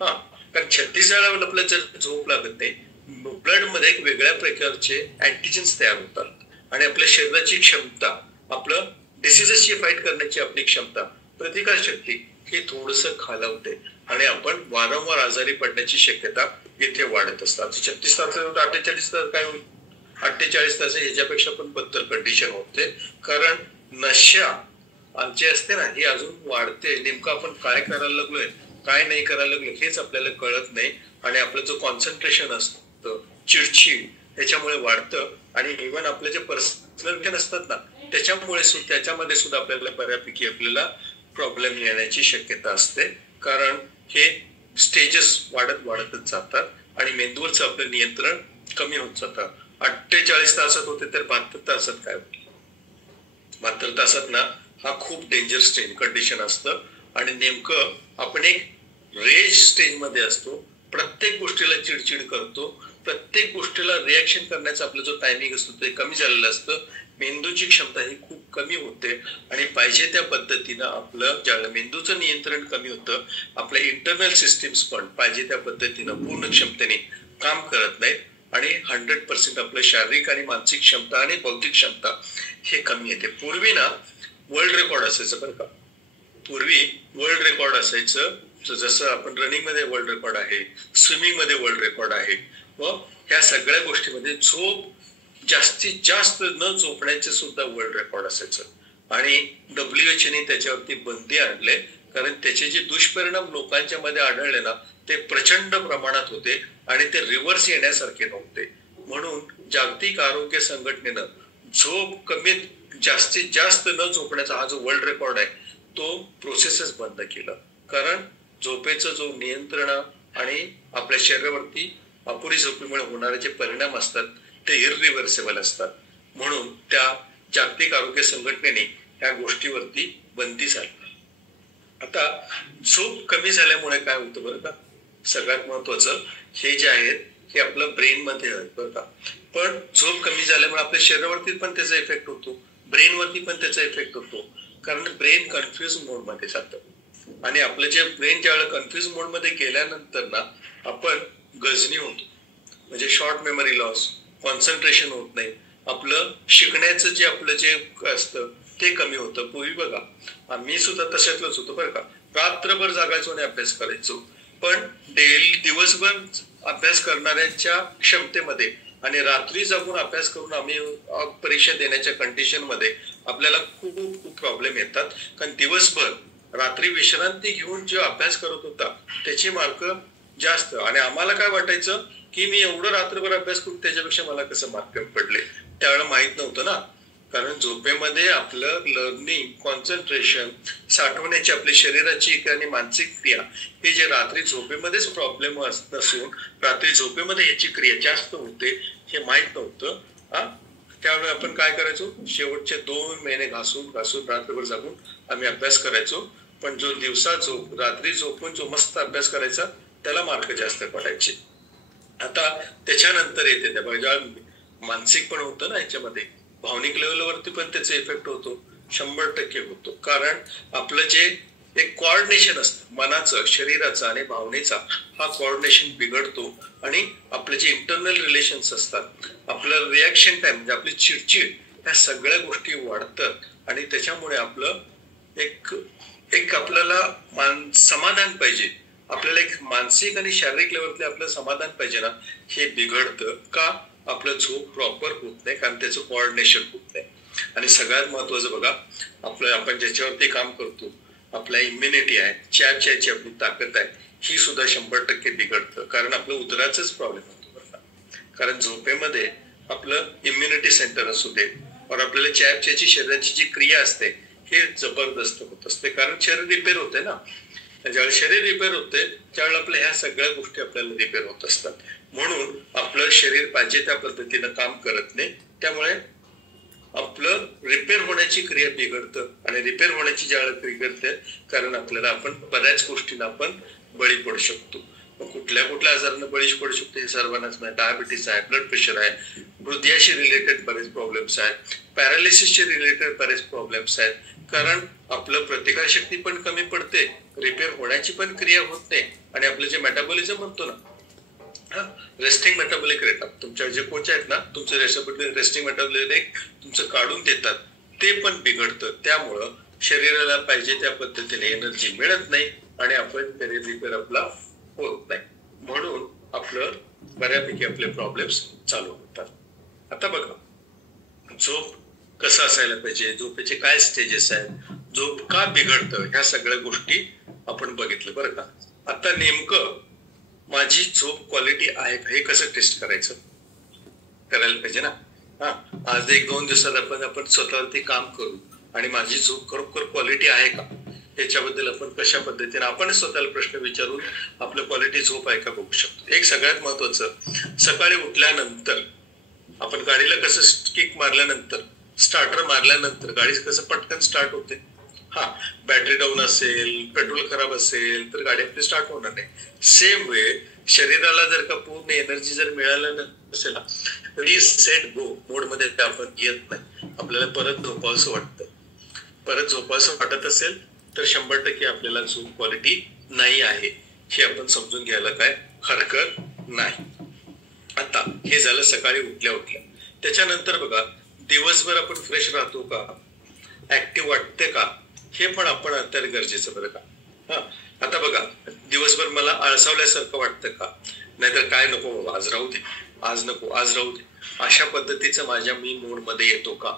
कारण 36 वेळा आपल्याला जर झोप लागत नाही, ब्लड मध्ये एक वेगळ्या प्रकारचे अँटीजेन्स तयार होतात आणि आपल्या शरीराची क्षमता, आपलं डिसीजेसची फाईट करण्याची आपली क्षमता, प्रतिकारशक्ती हे थोडस खालावते आणि आपण वारंवार आजारी पडण्याची शक्यता इथे वाढत असतात. 36 तास 48 तास काय होईल, 48 तास ह्याच्यापेक्षा पण बद्दल कंडिशन होते. कारण नशा जे असते ना हे अजून वाढते. नेमकं आपण काय करायला लागलोय, काय नाही करायला लागलो हेच आपल्याला कळत नाही आणि आपलं जो कॉन्सन्ट्रेशन असतं, चिडचिड त्याच्यामुळे वाढतं. आणि इव्हन आपले जे पर्सनल विषय असतात ना त्याच्यामध्ये सुद्धा आपल्याला बऱ्यापैकी आपल्याला प्रॉब्लेम येण्याची शक्यता असते. कारण हे स्टेजेस वाढतच जातात आणि मेंदूवरचं आपलं नियंत्रण कमी होत जातं. 48 तासात होते तर 72 तासात काय होईल. 72 तासात ना हा खूप डेंजर स्टेज कंडिशन असतं आणि नेमकं आपण एक रेज स्टेज मध्ये असतो. प्रत्येक गोष्टीला चिडचिड करतो, प्रत्येक गोष्टीला रिॲक्शन करण्याचा आपला जो टायमिंग असतो ते कमी झालेलं असतं. मेंदूची क्षमता ही खूप कमी होते आणि पाहिजे त्या पद्धतीनं आपलं ज्या मेंदूचं नियंत्रण कमी होतं, आपल्या इंटरनल सिस्टीम्स पण पाहिजे त्या पद्धतीनं पूर्ण क्षमतेने काम करत नाहीत आणि 100% आपलं शारीरिक आणि मानसिक क्षमता आणि बौद्धिक क्षमता हे कमी येते. पूर्वी ना वर्ल्ड रेकॉर्ड असायचं बरं का, पूर्वी वर्ल्ड रेकॉर्ड असायचं, जसं आपण रनिंग मध्ये वर्ल्ड रेकॉर्ड आहे, स्विमिंग मध्ये वर्ल्ड रेकॉर्ड आहे, व ह्या सगळ्या गोष्टीमध्ये झोप जास्तीत जास्त न झोपण्याचे सुद्धा वर्ल्ड रेकॉर्ड असायचं. आणि WHO ने त्याच्यावरती बंदी आणले, कारण त्याचे जे दुष्परिणाम लोकांच्या मध्ये आढळले ना ते प्रचंड प्रमाणात होते आणि ते रिव्हर्स येण्यासारखे नव्हते. म्हणून जागतिक आरोग्य संघटनेनं झोप कमीत जास्तीत जास्त न झोपण्याचा हा जो वर्ल्ड रेकॉर्ड आहे तो प्रोसेसच बंद केला. कारण झोपेचं जो नियंत्रण आणि आपल्या शरीरावरती अपुरी झोपेमुळे होणारे जे परिणाम असतात ते इररिव्हर्सेबल असतात. म्हणून त्या जागतिक आरोग्य संघटनेने या गोष्टीवरती बंदी झाली. आता झोप कमी झाल्यामुळे काय होतं बरं का, सगळ्यात महत्वाचं हे जे आहेत हे आपलं ब्रेन मध्ये आहेत बरं का. पण झोप कमी झाल्यामुळे आपल्या शरीरावरती पण त्याचा इफेक्ट होतो, ब्रेन वरती पण त्याचा इफेक्ट होतो. कारण ब्रेन कन्फ्युज मोड मध्ये जातं आणि आपलं जे ब्रेन ज्यावेळेला कन्फ्युज मोड मध्ये गेल्यानंतर ना आपण गजनी होतो, म्हणजे शॉर्ट मेमरी लॉस, कॉन्सन्ट्रेशन होत नाही, आपलं शिकण्याचं जे आपलं जे असतं ते कमी होतं. पूर्वी बघा आम्ही सुद्धा तशातलंच होतो बरं का, रात्रभर जागायचो आणि अभ्यास करायचो. पण दिवसभर अभ्यास करणाऱ्यांच्या क्षमतेमध्ये आणि रात्री जागून अभ्यास करून आम्ही परीक्षा देण्याच्या कंडिशन मध्ये आपल्याला खूप खूप प्रॉब्लेम येतात. कारण दिवसभर रात्री विश्रांती घेऊन जो अभ्यास करत होता त्याचे मार्क जास्त, आणि आम्हाला काय वाटायचं की मी एवढं रात्रभर अभ्यास करून त्याच्यापेक्षा मला कसं मार्क पडले. त्यावेळेला माहित नव्हतं ना, कारण झोपेमध्ये आपलं लर्निंग, कॉन्सन्ट्रेशन, साठवण्याची आपली शरीराची आणि मानसिक क्रिया हे जे रात्री झोपेमध्येच प्रॉब्लेम नसून रात्री झोपेमध्ये ह्याची क्रिया जास्त होते हे माहित नव्हतं. त्यावेळी आपण काय करायचो, शेवटचे 2 महिने घासून रात्रभर जागून आम्ही अभ्यास करायचो. पण जो दिवसा रात्री झोपून जो मस्त अभ्यास करायचा त्याला मार्क जास्त पडायचे. आता त्याच्यानंतर येते त्या मानसिक पण होतं ना, याच्यामध्ये भावनिक लेवलवरती पण त्याचा इफेक्ट होतो, 100% होतो. कारण आपलं जे एक कोऑर्डिनेशन असतं मनाचं, शरीराचं आणि भावनेचा, हा कोऑर्डिनेशन बिघडतो आणि आपले जे इंटरनल रिलेशन्स असतात, आपलं रिॲक्शन टाइम म्हणजे आपली चिडचिड, ह्या सगळ्या गोष्टी वाढतात. आणि त्याच्यामुळे आपलं एक आपल्याला समाधान पाहिजे, आपल्याला एक मानसिक आणि शारीरिक लेवलचे आपलं समाधान पाहिजे ना, हे बिघडतं. का? आपलं झोप प्रॉपर होत नाही, कारण त्याचं कोऑर्डिनेशन होत नाही. आणि सगळ्यात महत्वाचं बघा, आपण ज्याच्यावरती काम करतो, आपल्या इम्युनिटी आहे, ची आपली ताकद आहे, ही सुद्धा 100% बिघडतं. कारण आपलं उदराचाच प्रॉब्लेम होतो बरं. कारण झोपेमध्ये आपलं इम्युनिटी सेंटर असू दे और आपल्याला चॅपची शरीराची जी क्रिया असते हे जबरदस्त होत असते. कारण शरीर रिपेअर होते ना, ज्यावेळेस शरीर रिपेअर होते त्यावेळेला आपल्या ह्या सगळ्या गोष्टी आपल्याला रिपेअर होत असतात. म्हणून आपलं शरीर पाहिजे त्या पद्धतीनं काम करत नाही, त्यामुळे आपलं रिपेअर होण्याची क्रिया बिघडतं. आणि रिपेअर होण्याची ज्यावेळेला बिघडते कारण आपल्याला आपण बऱ्याच गोष्टींना आपण बळी पडू शकतो. कुठल्या आजारांना बळी पडू शकतो हे सर्वांनाच माहिती. डायबिटीस आहे, ब्लड प्रेशर आहे, हृदयाशी रिलेटेड बरेच प्रॉब्लेम्स आहेत, पॅरालिसिसचे रिलेटेड बरेच प्रॉब्लेम्स आहेत. कारण आपलं प्रतिकारशक्ती पण कमी पडते, रिपेअर होण्याची पण क्रिया होत नाही, आणि आपलं जे मेटाबॉलिझम म्हणतो ना, रेस्टिंग मेटाबॉलिक रेट, तुमच्या जे कोच आहेत ना, तुमचं रेस्टिंग मेटाबॉलिक रेट तुमचं काढून देतात, ते पण बिघडतं. त्यामुळं शरीराला पाहिजे त्या पद्धतीने एनर्जी मिळत नाही आणि आपण शरीर रिपेअर आपला होत नाही. म्हणून आपलं बऱ्यापैकी आपले प्रॉब्लेम्स चालू होतात. आता बघा, झोप कसं असायला पाहिजे, झोपेचे काय स्टेजेस आहेत, झोप का बिघडतं, ह्या सगळ्या गोष्टी आपण बघितलं बरं का. आता नेमकं माझी झोप क्वालिटी आहे का हे कसं टेस्ट करायचं, करायला पाहिजे ना. आज 1-2 दिवसात आपण स्वतःवरती काम करू आणि माझी झोप खरोखर क्वालिटी आहे का याच्याबद्दल आपण कशा पद्धतीने आपण स्वतःला प्रश्न विचारून आपलं क्वालिटी झोप आहे का बघू शकतो. एक सगळ्यात महत्वाचं, सकाळी उठल्यानंतर आपण गाडीला कसं किक मारल्यानंतर, स्टार्टर मारल्यानंतर गाडी कसं पटकन स्टार्ट होते, हा, बॅटरी डाऊन असेल, पेट्रोल खराब असेल तर गाडी आपली स्टार्ट होणार नाही. सेम वे शरीराला जर का पूर्ण एनर्जी जर मिळालं नसेल, रीसेट गो मोड मध्ये आपण येत नाही, आपल्याला परत झोपावंसं वाटतं. परत झोपावंसं वाटत असेल तर 100% आपल्याला झोप क्वालिटी नाही आहे हे आपण समजून घ्यायला काय हरकत नाही. आता हे झालं सकाळी उठल्या उठल्या. त्याच्यानंतर बघा, दिवसभर आपण फ्रेश राहतो का, ऍक्टिव्ह वाटते का, हे पण आपण आता गरजेचं बरं का. हा, आता बघा, दिवसभर मला आळसावल्यासारखं वाटतं का, नाहीतर काय नको आज राहू दे, आज नको आज राहू दे, अशा पद्धतीचं माझ्या मी मोड मध्ये येतो का,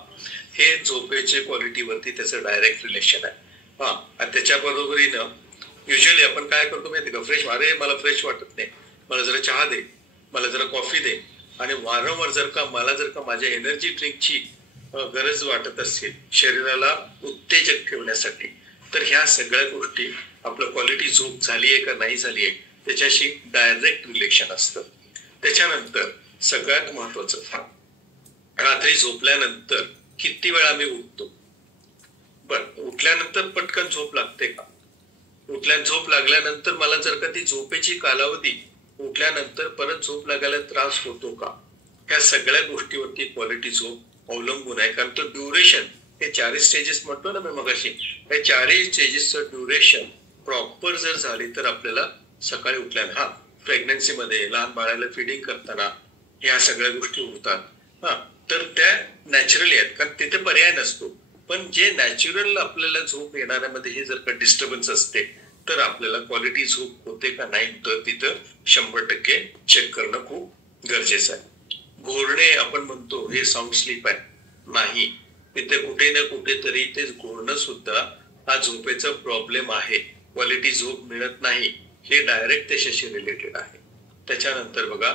हे झोपेचे क्वालिटीवरती त्याचं डायरेक्ट रिलेशन आहे. हा, आणि त्याच्या बरोबरीनं युजली आपण काय करतो माहिती का, फ्रेश, अरे मला फ्रेश वाटत नाही, मला जरा चहा दे, मला जरा कॉफी दे, आणि वारंवार जर का माझ्या एनर्जी ड्रिंकची गरज वाटत असेल शरीराला उत्तेजक ठेवण्यासाठी, तर ह्या सगळ्या गोष्टी आपलं क्वालिटी झोप झालीये का नाही झालीये त्याच्याशी डायरेक्ट रिलेशन असतं. त्याच्यानंतर सगळ्यात महत्वाचं, रात्री झोपल्यानंतर किती वेळा मी उठतो. बरं, उठल्यानंतर पटकन झोप लागते का, झोप लागल्यानंतर मला जर का ती झोपेची कालावधी, उठल्यानंतर परत झोप लागायला त्रास होतो का, ह्या सगळ्या गोष्टीवरती क्वालिटी झोप अवलंबून आहे. कारण तो ड्युरेशन, हे 4 स्टेजेस म्हणतो ना मी मगाशी, हे 4 स्टेजेसचं ड्युरेशन प्रॉपर जर झाली तर आपल्याला सकाळी उठल्याने, हा, प्रेग्नन्सी मध्ये, लहान बाळाला फिडिंग करताना ह्या सगळ्या गोष्टी होतात. हा, तर त्या नॅचरली आहेत, कारण तिथे पर्याय नसतो. पण जे नॅचरल आपल्याला झोप येणाऱ्यामध्ये हे जर का डिस्टर्बन्स असते तर आपल्याला क्वालिटी झोप होते का नाही तर तिथं 100% चेक करणं खूप गरजेचं आहे. घोरणे आपण म्हणतो हे साऊंड स्लीप आहे, नाही, तिथे कुठे ना कुठेतरी ते घोरणं सुद्धा हा झोपेचा प्रॉब्लेम आहे. क्वालिटी झोप मिळत नाही हे डायरेक्ट त्याच्याशी रिलेटेड आहे. त्याच्यानंतर बघा,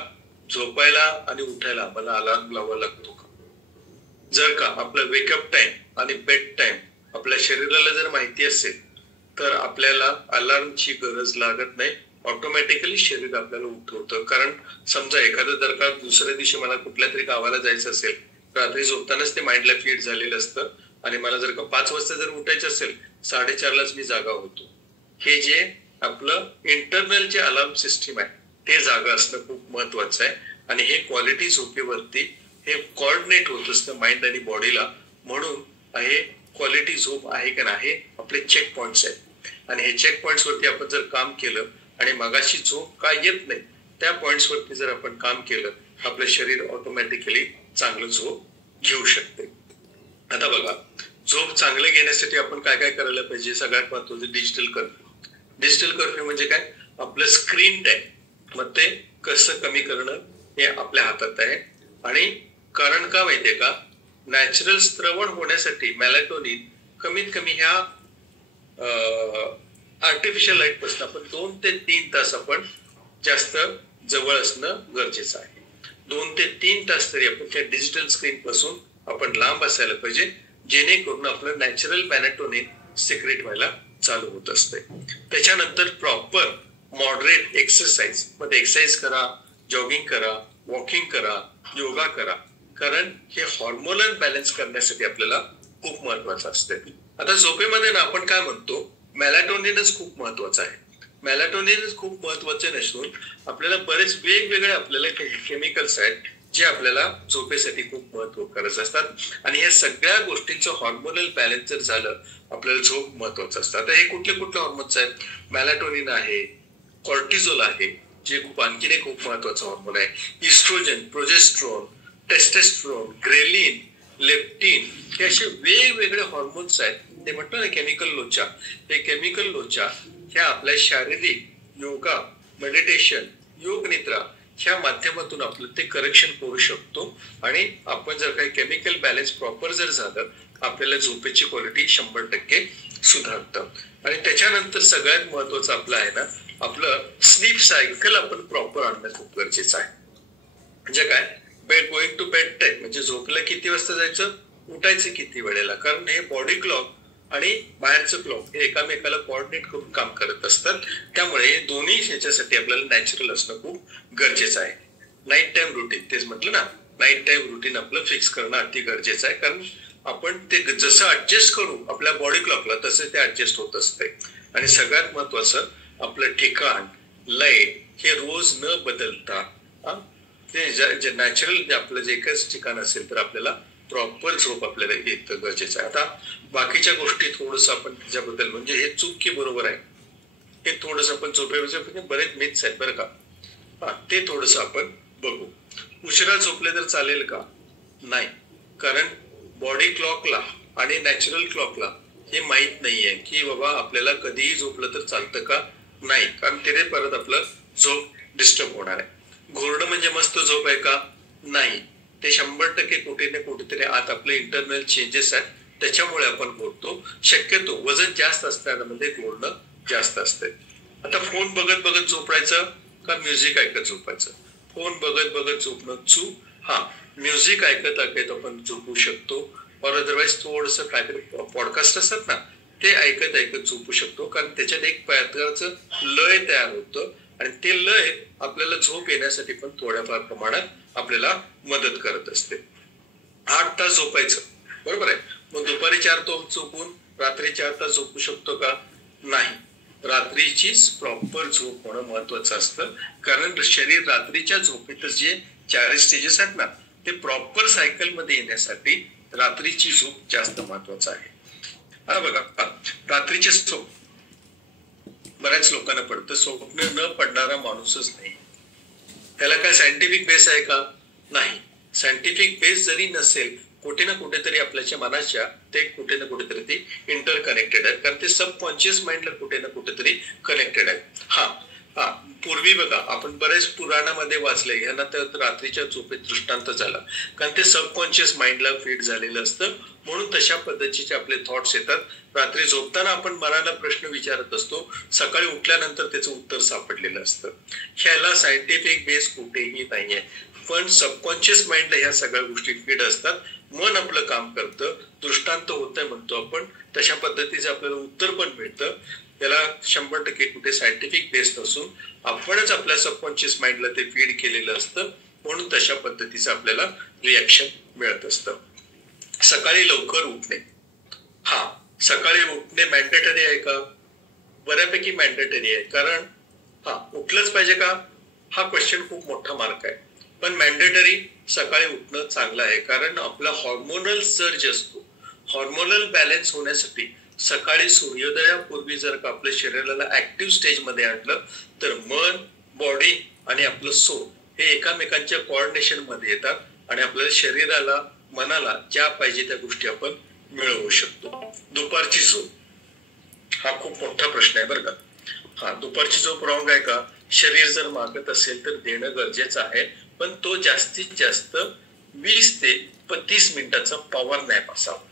झोपायला आणि उठायला मला अलार्म लावावा लागतो का, जर का आपलं वेकअप टाइम आणि बेड टाइम आपल्या शरीराला जर माहिती असेल तर आपल्याला अलार्मची गरज लागत नाही, ऑटोमॅटिकली शरीर आपल्याला उठवतं. कारण समजा एखादं जर का दुसऱ्या दिवशी मला कुठल्या तरी गावाला जायचं असेल, रात्री झोपतानाच ते माइंडला फीड झालेलं असतं आणि मला जर का 5 वाजता जर उठायचं असेल, 4:30लाच मी जागा होतो. हे जे आपलं इंटरनल जे अलार्म सिस्टीम आहे ते जागा असणं खूप महत्वाचं आहे. आणि हे क्वालिटी झोपेवरती हे कोऑर्डिनेट होत असतं माइंड आणि बॉडीला. म्हणून हे क्वालिटी झोप आहे का नाही आपले चेक पॉइंट्स आहेत. आणि हे चेक पॉइंट्स वरती आपण जर काम केलं आणि मगाशी झोप का येत नाही त्या पॉइंट्स वरती जर आपण काम केलं, आपलं शरीर ऑटोमॅटिकली चांगलं झोप घेऊ शकते. आता बघा, झोप चांगलं घेण्यासाठी आपण काय काय करायला पाहिजे. सगळ्यात महत्वाचं डिजिटल कर्फ्यू. डिजिटल कर्फ्यू म्हणजे काय, आपलं स्क्रीन टाइम मग ते कसं कमी करणं हे आपल्या हातात आहे. आणि कारण का माहितीये का, नॅचरल स्त्रवण होण्यासाठी मेलॅटोनिन कमीत कमी ह्या आर्टिफिशियल लाईट पासून आपण 2 ते 3 तास आपण जास्त जवळ असणं गरजेचं आहे. 2 ते 3 तास तरी आपण त्या डिजिटल स्क्रीन पासून आपण लांब असायला पाहिजे, जेणेकरून आपलं नॅचरल मेलॅटोनिन सिक्रेट व्हायला चालू होत असते. त्याच्यानंतर प्रॉपर मॉडरेट एक्सरसाइज मध्ये एक्सरसाइज करा, जॉगिंग करा, वॉकिंग करा, योगा करा. कारण हे हॉर्मोनल बॅलन्स करण्यासाठी आपल्याला खूप महत्वाचं असते. आता झोपेमध्ये ना आपण काय म्हणतो, मेलॅटोनिनच खूप महत्वाचं आहे. मेलॅटोनिनच खूप महत्वाचे नसून आपल्याला बरेच वेगवेगळे आपल्याला केमिकल्स आहेत जे आपल्याला झोपेसाठी खूप महत्व करत असतात. आणि ह्या सगळ्या गोष्टींचं हॉर्मोनल बॅलन्स जर झालं आपल्याला झोप महत्वाचं असतं. आता हे कुठले हॉर्मोन्स आहेत, मेलॅटोनिन आहे, कॉर्टिझोल आहे जे खूप आणखीन एक खूप महत्वाचं हॉर्मोन आहे, oestrogen, progesterone, testosterone, ghrelin, leptin, हे असे वेगवेगळे हॉर्मोन्स आहेत. ते म्हणतो ना केमिकल लोचा, हे केमिकल लोचा ह्या आपल्या शारीरिक योगा, मेडिटेशन, योग निद्रा ह्या माध्यमातून आपलं ते करेक्शन करू शकतो. आणि आपण जर काही केमिकल बॅलन्स प्रॉपर जर झालं आपल्याला झोपेची क्वालिटी 100% सुधारतं. आणि त्याच्यानंतर सगळ्यात महत्वाचं आपलं आहे ना, आपलं स्लीप सायकल आपण प्रॉपर आणणं खूप गरजेचं आहे. म्हणजे काय, bed going to bed time म्हणजे झोपला किती वाजता जायचं, उठायचं किती वेळेला. कारण हे बॉडी क्लॉक आणि बाहेरचं क्लॉक हे एकामेकाला कोऑर्डिनेट करून काम करत असतात. त्यामुळे दोन्ही ह्याच्यासाठी आपल्याला नॅचरल असणं खूप गरजेचं आहे. नाईट टाइम रुटीन, तेच म्हटलं ना, नाईट टाइम रुटीन आपलं फिक्स करणं अति गरजेचं आहे. कारण आपण ते जसं ऍडजस्ट करू आपल्या बॉडी क्लॉकला तसं ते ऍडजस्ट होत असते. आणि सगळ्यात महत्वाचं आपलं ठिकाण लय हे रोज न बदलता ते नॅचरल आपलं जे एकच ठिकाण असेल तर आपल्याला प्रॉपर झोप आपल्याला येतं गरजेचं आहे. आता बाकीच्या गोष्टी थोडस आपण त्याच्याबद्दल म्हणजे हे चूक की बरोबर आहे हे थोडस आपण झोपेमध्ये बरेच मिथ्स आहेत बरं का, ते थोडस आपण बघू. उशिरा झोपले तर चालेल का? नाही, कारण बॉडी क्लॉकला आणि नॅचरल क्लॉकला हे माहित नाहीये की बाबा आपल्याला कधीही झोपलं तर चालतं का नाही, कारण तिथे परत आपलं झोप डिस्टर्ब होणार आहे. घोरडं म्हणजे मस्त झोप आहे का? नाही, ते 100% कुठे ना कुठेतरी आत आपले इंटरनल चेंजेस आहेत त्याच्यामुळे आपण घोरतो. शक्यतो वजन जास्त असताना घोरणं जास्त असते. आता फोन बघत बघत झोपायचं का म्युझिक ऐकत झोपायचं? फोन बघत बघत झोपणं चूक. म्युझिक ऐकत ऐकत आपण झोपू शकतो, और अदरवाईज थोडस काहीतरी पॉडकास्ट असतात ना ते ऐकत ऐकत झोपू शकतो, कारण त्याच्यात एक प्रकारचं लय तयार होतं आणि ते लय आपल्याला झोप येण्यासाठी पण थोड्याफार प्रमाणात आपल्याला मदत करत असते. 8 तास झोपायचं बरोबर आहे, मग दुपारी 4 तास झोपून रात्री 4 तास झोपू शकतो का? नाही, रात्रीचीच प्रॉपर झोप होणं महत्वाचं असतं, कारण शरीर रात्रीच्या झोपेतच जे 4 स्टेजेस आहेत ना ते प्रॉपर सायकल मध्ये येण्यासाठी रात्रीची झोप जास्त महत्वाचं आहे. हा बघा, रात्रीची झोप बऱ्याच लोकांना पडतं, स्वप्न न पडणारा माणूसच नाही. त्याला काय सायंटिफिक बेस आहे का? नाही. सायंटिफिक बेस जरी नसेल कुठे ना कुठेतरी आपल्याच्या मनाच्या ते कुठे ना कुठेतरी ते इंटरकनेक्टेड आहेत, कारण ते सबकॉन्शियस माइंडला कुठे ना कुठेतरी कनेक्टेड आहेत. पूर्वी बघा आपण बरेच पुराणामध्ये वाचले, ह्यांना तर रात्रीच्या झोपेत दृष्टांत झाला, कारण ते सबकॉन्शियस माइंडला फीड झालेलं असतं, म्हणून तशा पद्धतीचे आपले थॉट्स येतात. रात्री झोपताना आपण मनाला प्रश्न विचारत असतो, सकाळी उठल्यानंतर त्याचं उत्तर सापडलेलं असतं. ह्याला सायंटिफिक बेस कुठेही नाहीये, पण सबकॉन्शियस माइंडला ह्या सगळ्या गोष्टी फीड असतात. मन आपलं काम करतं, दृष्टांत होतंय म्हणतो आपण, तशा पद्धतीचं आपल्याला उत्तर पण मिळतं. त्याला 100% कुठे सायंटिफिक बेस नसून आपणच आपल्या सबकॉन्शियस माइंडला ते फीड केलेलं असतं, म्हणून तशा पद्धतीचं आपल्याला रिॲक्शन मिळत असतं. सकाळी लवकर उठणे, सकाळी उठणे मॅन्डेटरी आहे का? बऱ्यापैकी मॅन्डेटरी आहे, कारण उठलंच पाहिजे का हा क्वेश्चन खूप मोठा मार्क आहे, पण मॅन्डेटरी सकाळी उठणं चांगलं आहे, कारण आपला हॉर्मोनल सर्ज असतो. हॉर्मोनल बॅलन्स होण्यासाठी सकाळी सूर्योदयापूर्वी जर का आपल्या शरीराला ऍक्टिव्ह स्टेज मध्ये आणलं तर मन, बॉडी आणि आपलं सोल हे एकामेकांच्या कोऑर्डिनेशन मध्ये येतात आणि आपल्या शरीराला मनाला ज्या पाहिजे त्या गोष्टी आपण मिळवू शकतो. दुपारची झोप हा खूप मोठा प्रश्न आहे बरं का. दुपारची झोप रॉंग आहे का? शरीर जर मागत असेल तर देणं गरजेचं आहे, पण तो जास्तीत जास्त 20 ते 30 मिनिटाचा पॉवर नॅप असावा,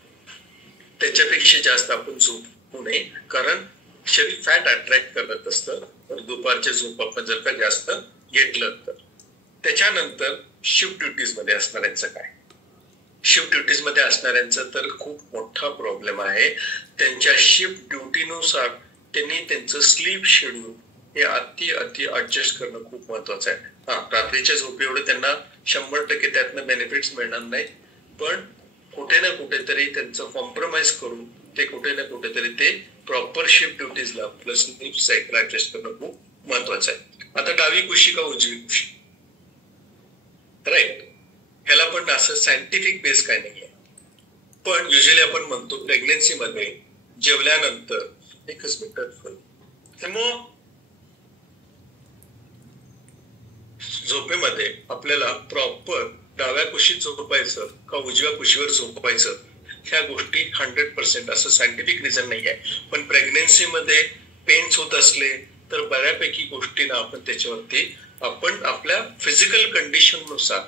त्याच्यापेक्षा जास्त आपण झोपू नये, कारण शरीर फॅट अट्रॅक्ट करत असतं. तर दुपारच्या झोप आपण जर का जास्त घेतलं तर. त्याच्यानंतर शिफ्ट ड्युटीज मध्ये असणाऱ्यांचं काय? शिफ्ट ड्युटीज मध्ये असणाऱ्यांचा तर खूप मोठा प्रॉब्लेम आहे. त्यांच्या शिफ्ट ड्युटीनुसार त्यांनी त्यांचं स्लीप शेड्यूल हे अति ऍडजस्ट करणं खूप महत्वाचं आहे. रात्रीच्या झोपे एवढे त्यांना 100% त्यातनं बेनिफिट्स मिळणार नाही, पण कुठे ना कुठेतरी त्यांचं कॉम्प्रोमाइज करून ते कुठे ना कुठेतरी ते प्रॉपर शिफ्ट ड्युटीजला प्लस स्लीप सायकल ऍडजस्ट करणं खूप महत्वाचं आहे. आता डावी कुशी का उजवी कुशी, राईट, ह्याला पण असं सायंटिफिक बेस काय नाहीये, पण युजली आपण म्हणतो प्रेग्नन्सी मध्ये जेवल्यानंतर एकच मिनिट मग झोपेमध्ये आपल्याला प्रॉपर डाव्या कुशीत झोपायचं का उजव्या कुशीवर झोपायचं ह्या गोष्टी 100% असं सायंटिफिक रिझन नाही आहे. पण प्रेग्नन्सी मध्ये पेन्स होत असले तर बऱ्यापैकी गोष्टींना आपण त्याच्यावरती आपण आपल्या फिजिकल कंडिशन नुसार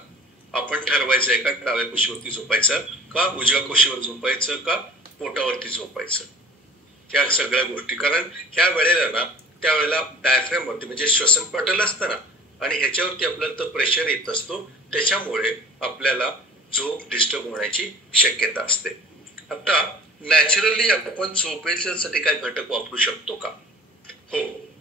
आपण ठरवायचं आहे का डाव्या कुशीवरती झोपायचं का उजव्या कुशीवर झोपायचं का पोटावरती झोपायचं, ह्या सगळ्या गोष्टी. कारण ह्या वेळेला ना त्यावेळेला डायफ्रॅम वरती म्हणजे श्वसन पटल असतं ना आणि ह्याच्यावरती आपल्याला प्रेशर येत असतो, त्याच्यामुळे आपल्याला झोप डिस्टर्ब होण्याची शक्यता असते. आता नॅचरली आपण झोपेसाठी काय घटक वापरू शकतो का? हो,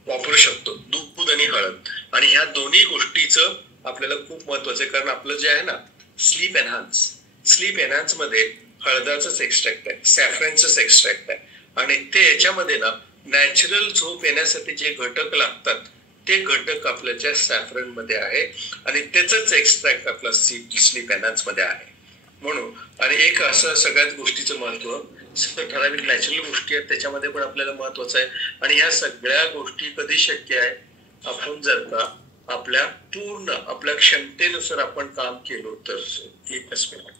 वापरू शकतो. दूध आणि हळद, आणि ह्या दोन्ही गोष्टीचं आपल्याला खूप महत्वाचं आहे, कारण आपलं जे आहे ना स्लीप एनहान्स मध्ये हळदाचंच एक्स्ट्रॅक्ट आहे, सॅफ्रनचंच एक्स्ट्रॅक्ट आहे. आणि ते याच्यामध्ये ना नॅचरल झोप येण्यासाठी जे घटक लागतात ते घटक आपल्याच्या सॅफ्रन मध्ये आहे आणि त्याच एक्स्ट्रॅक्ट आपला स्लीप एनहान्स मध्ये आहे. म्हणून आणि एक असं सगळ्याच गोष्टीचं महत्व, ठराविक नॅचरल गोष्टी आहेत त्याच्यामध्ये पण आपल्याला महत्वाचं आहे. आणि ह्या सगळ्या गोष्टी कधी शक्य आहे, आपण जर का आपल्या पूर्ण आपल्या क्षमतेनुसार आपण काम केलो तर. एकच मिनिट.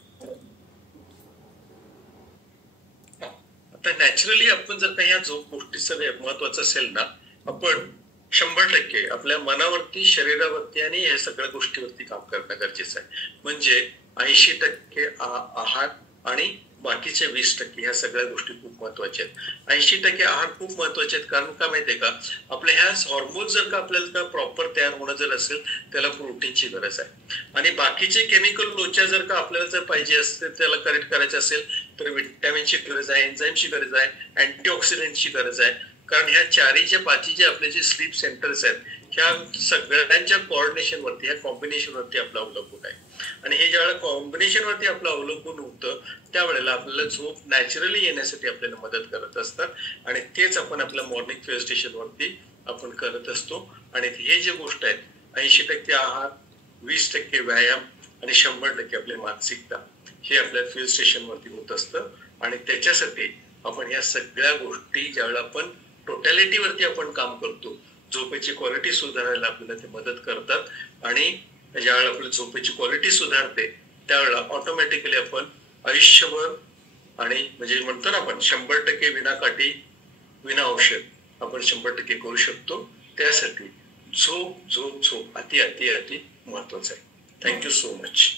आता नॅचरली आपण जर का ह्या झोप गोष्टीचं महत्वाचं असेल ना, आपण 100% आपल्या मनावरती, शरीरावरती आणि या सगळ्या गोष्टीवरती काम करणं गरजेचं आहे. म्हणजे 80% आहार आणि बाकीचे 20% ह्या सगळ्या गोष्टी खूप महत्वाच्या आहेत. 80% आहार खूप महत्वाचे आहेत, कारण का माहितीये का, आपल्या ह्या हॉर्मोन जर का आपल्याला प्रॉपर तयार होणं जर असेल त्याला प्रोटीनची गरज आहे. आणि बाकीचे केमिकल लोचा जर का आपल्याला जर पाहिजे असते, त्याला करेक्ट करायचे असेल तर विटॅमिनची गरज आहे, एन्झाईमची गरज आहे, अँटीऑक्सिडंटची गरज आहे. कारण ह्या 4-5 जे आपले जे स्लीप सेंटर्स आहेत ह्या सगळ्यांच्या कोऑर्डिनेशन वरती, ह्या कॉम्बिनेशन वरती आपलं अवलंबून आहे. आणि हे ज्यावेळेला कॉम्बिनेशन वरती आपलं अवलंबून होतं त्यावेळेला आपल्याला झोप नॅचरली येण्यासाठी आपल्याला मदत करत असतात. आणि तेच आपण आपल्या मॉर्निंग फ्युएल स्टेशन वरती आपण करत असतो. आणि हे जे गोष्ट आहेत, 80% आहार, 20% व्यायाम आणि 100% आपली मानसिकता, हे आपल्या फ्युएल स्टेशन वरती होत असतं. आणि त्याच्यासाठी आपण या सगळ्या गोष्टी ज्यावेळेला आपण टोटॅलिटी वरती आपण काम करतो, झोपेची क्वालिटी सुधारायला आपल्याला ते मदत करतात. आणि ज्यावेळेला आपली झोपेची क्वालिटी सुधारते त्यावेळेला ऑटोमॅटिकली आपण आयुष्यभर, आणि म्हणजे म्हणतो ना आपण 100% विनाकाठी विना औषध आपण 100% करू शकतो. त्यासाठी झोप झोप झोप अति अति अति महत्वाचं आहे. Thank you so much.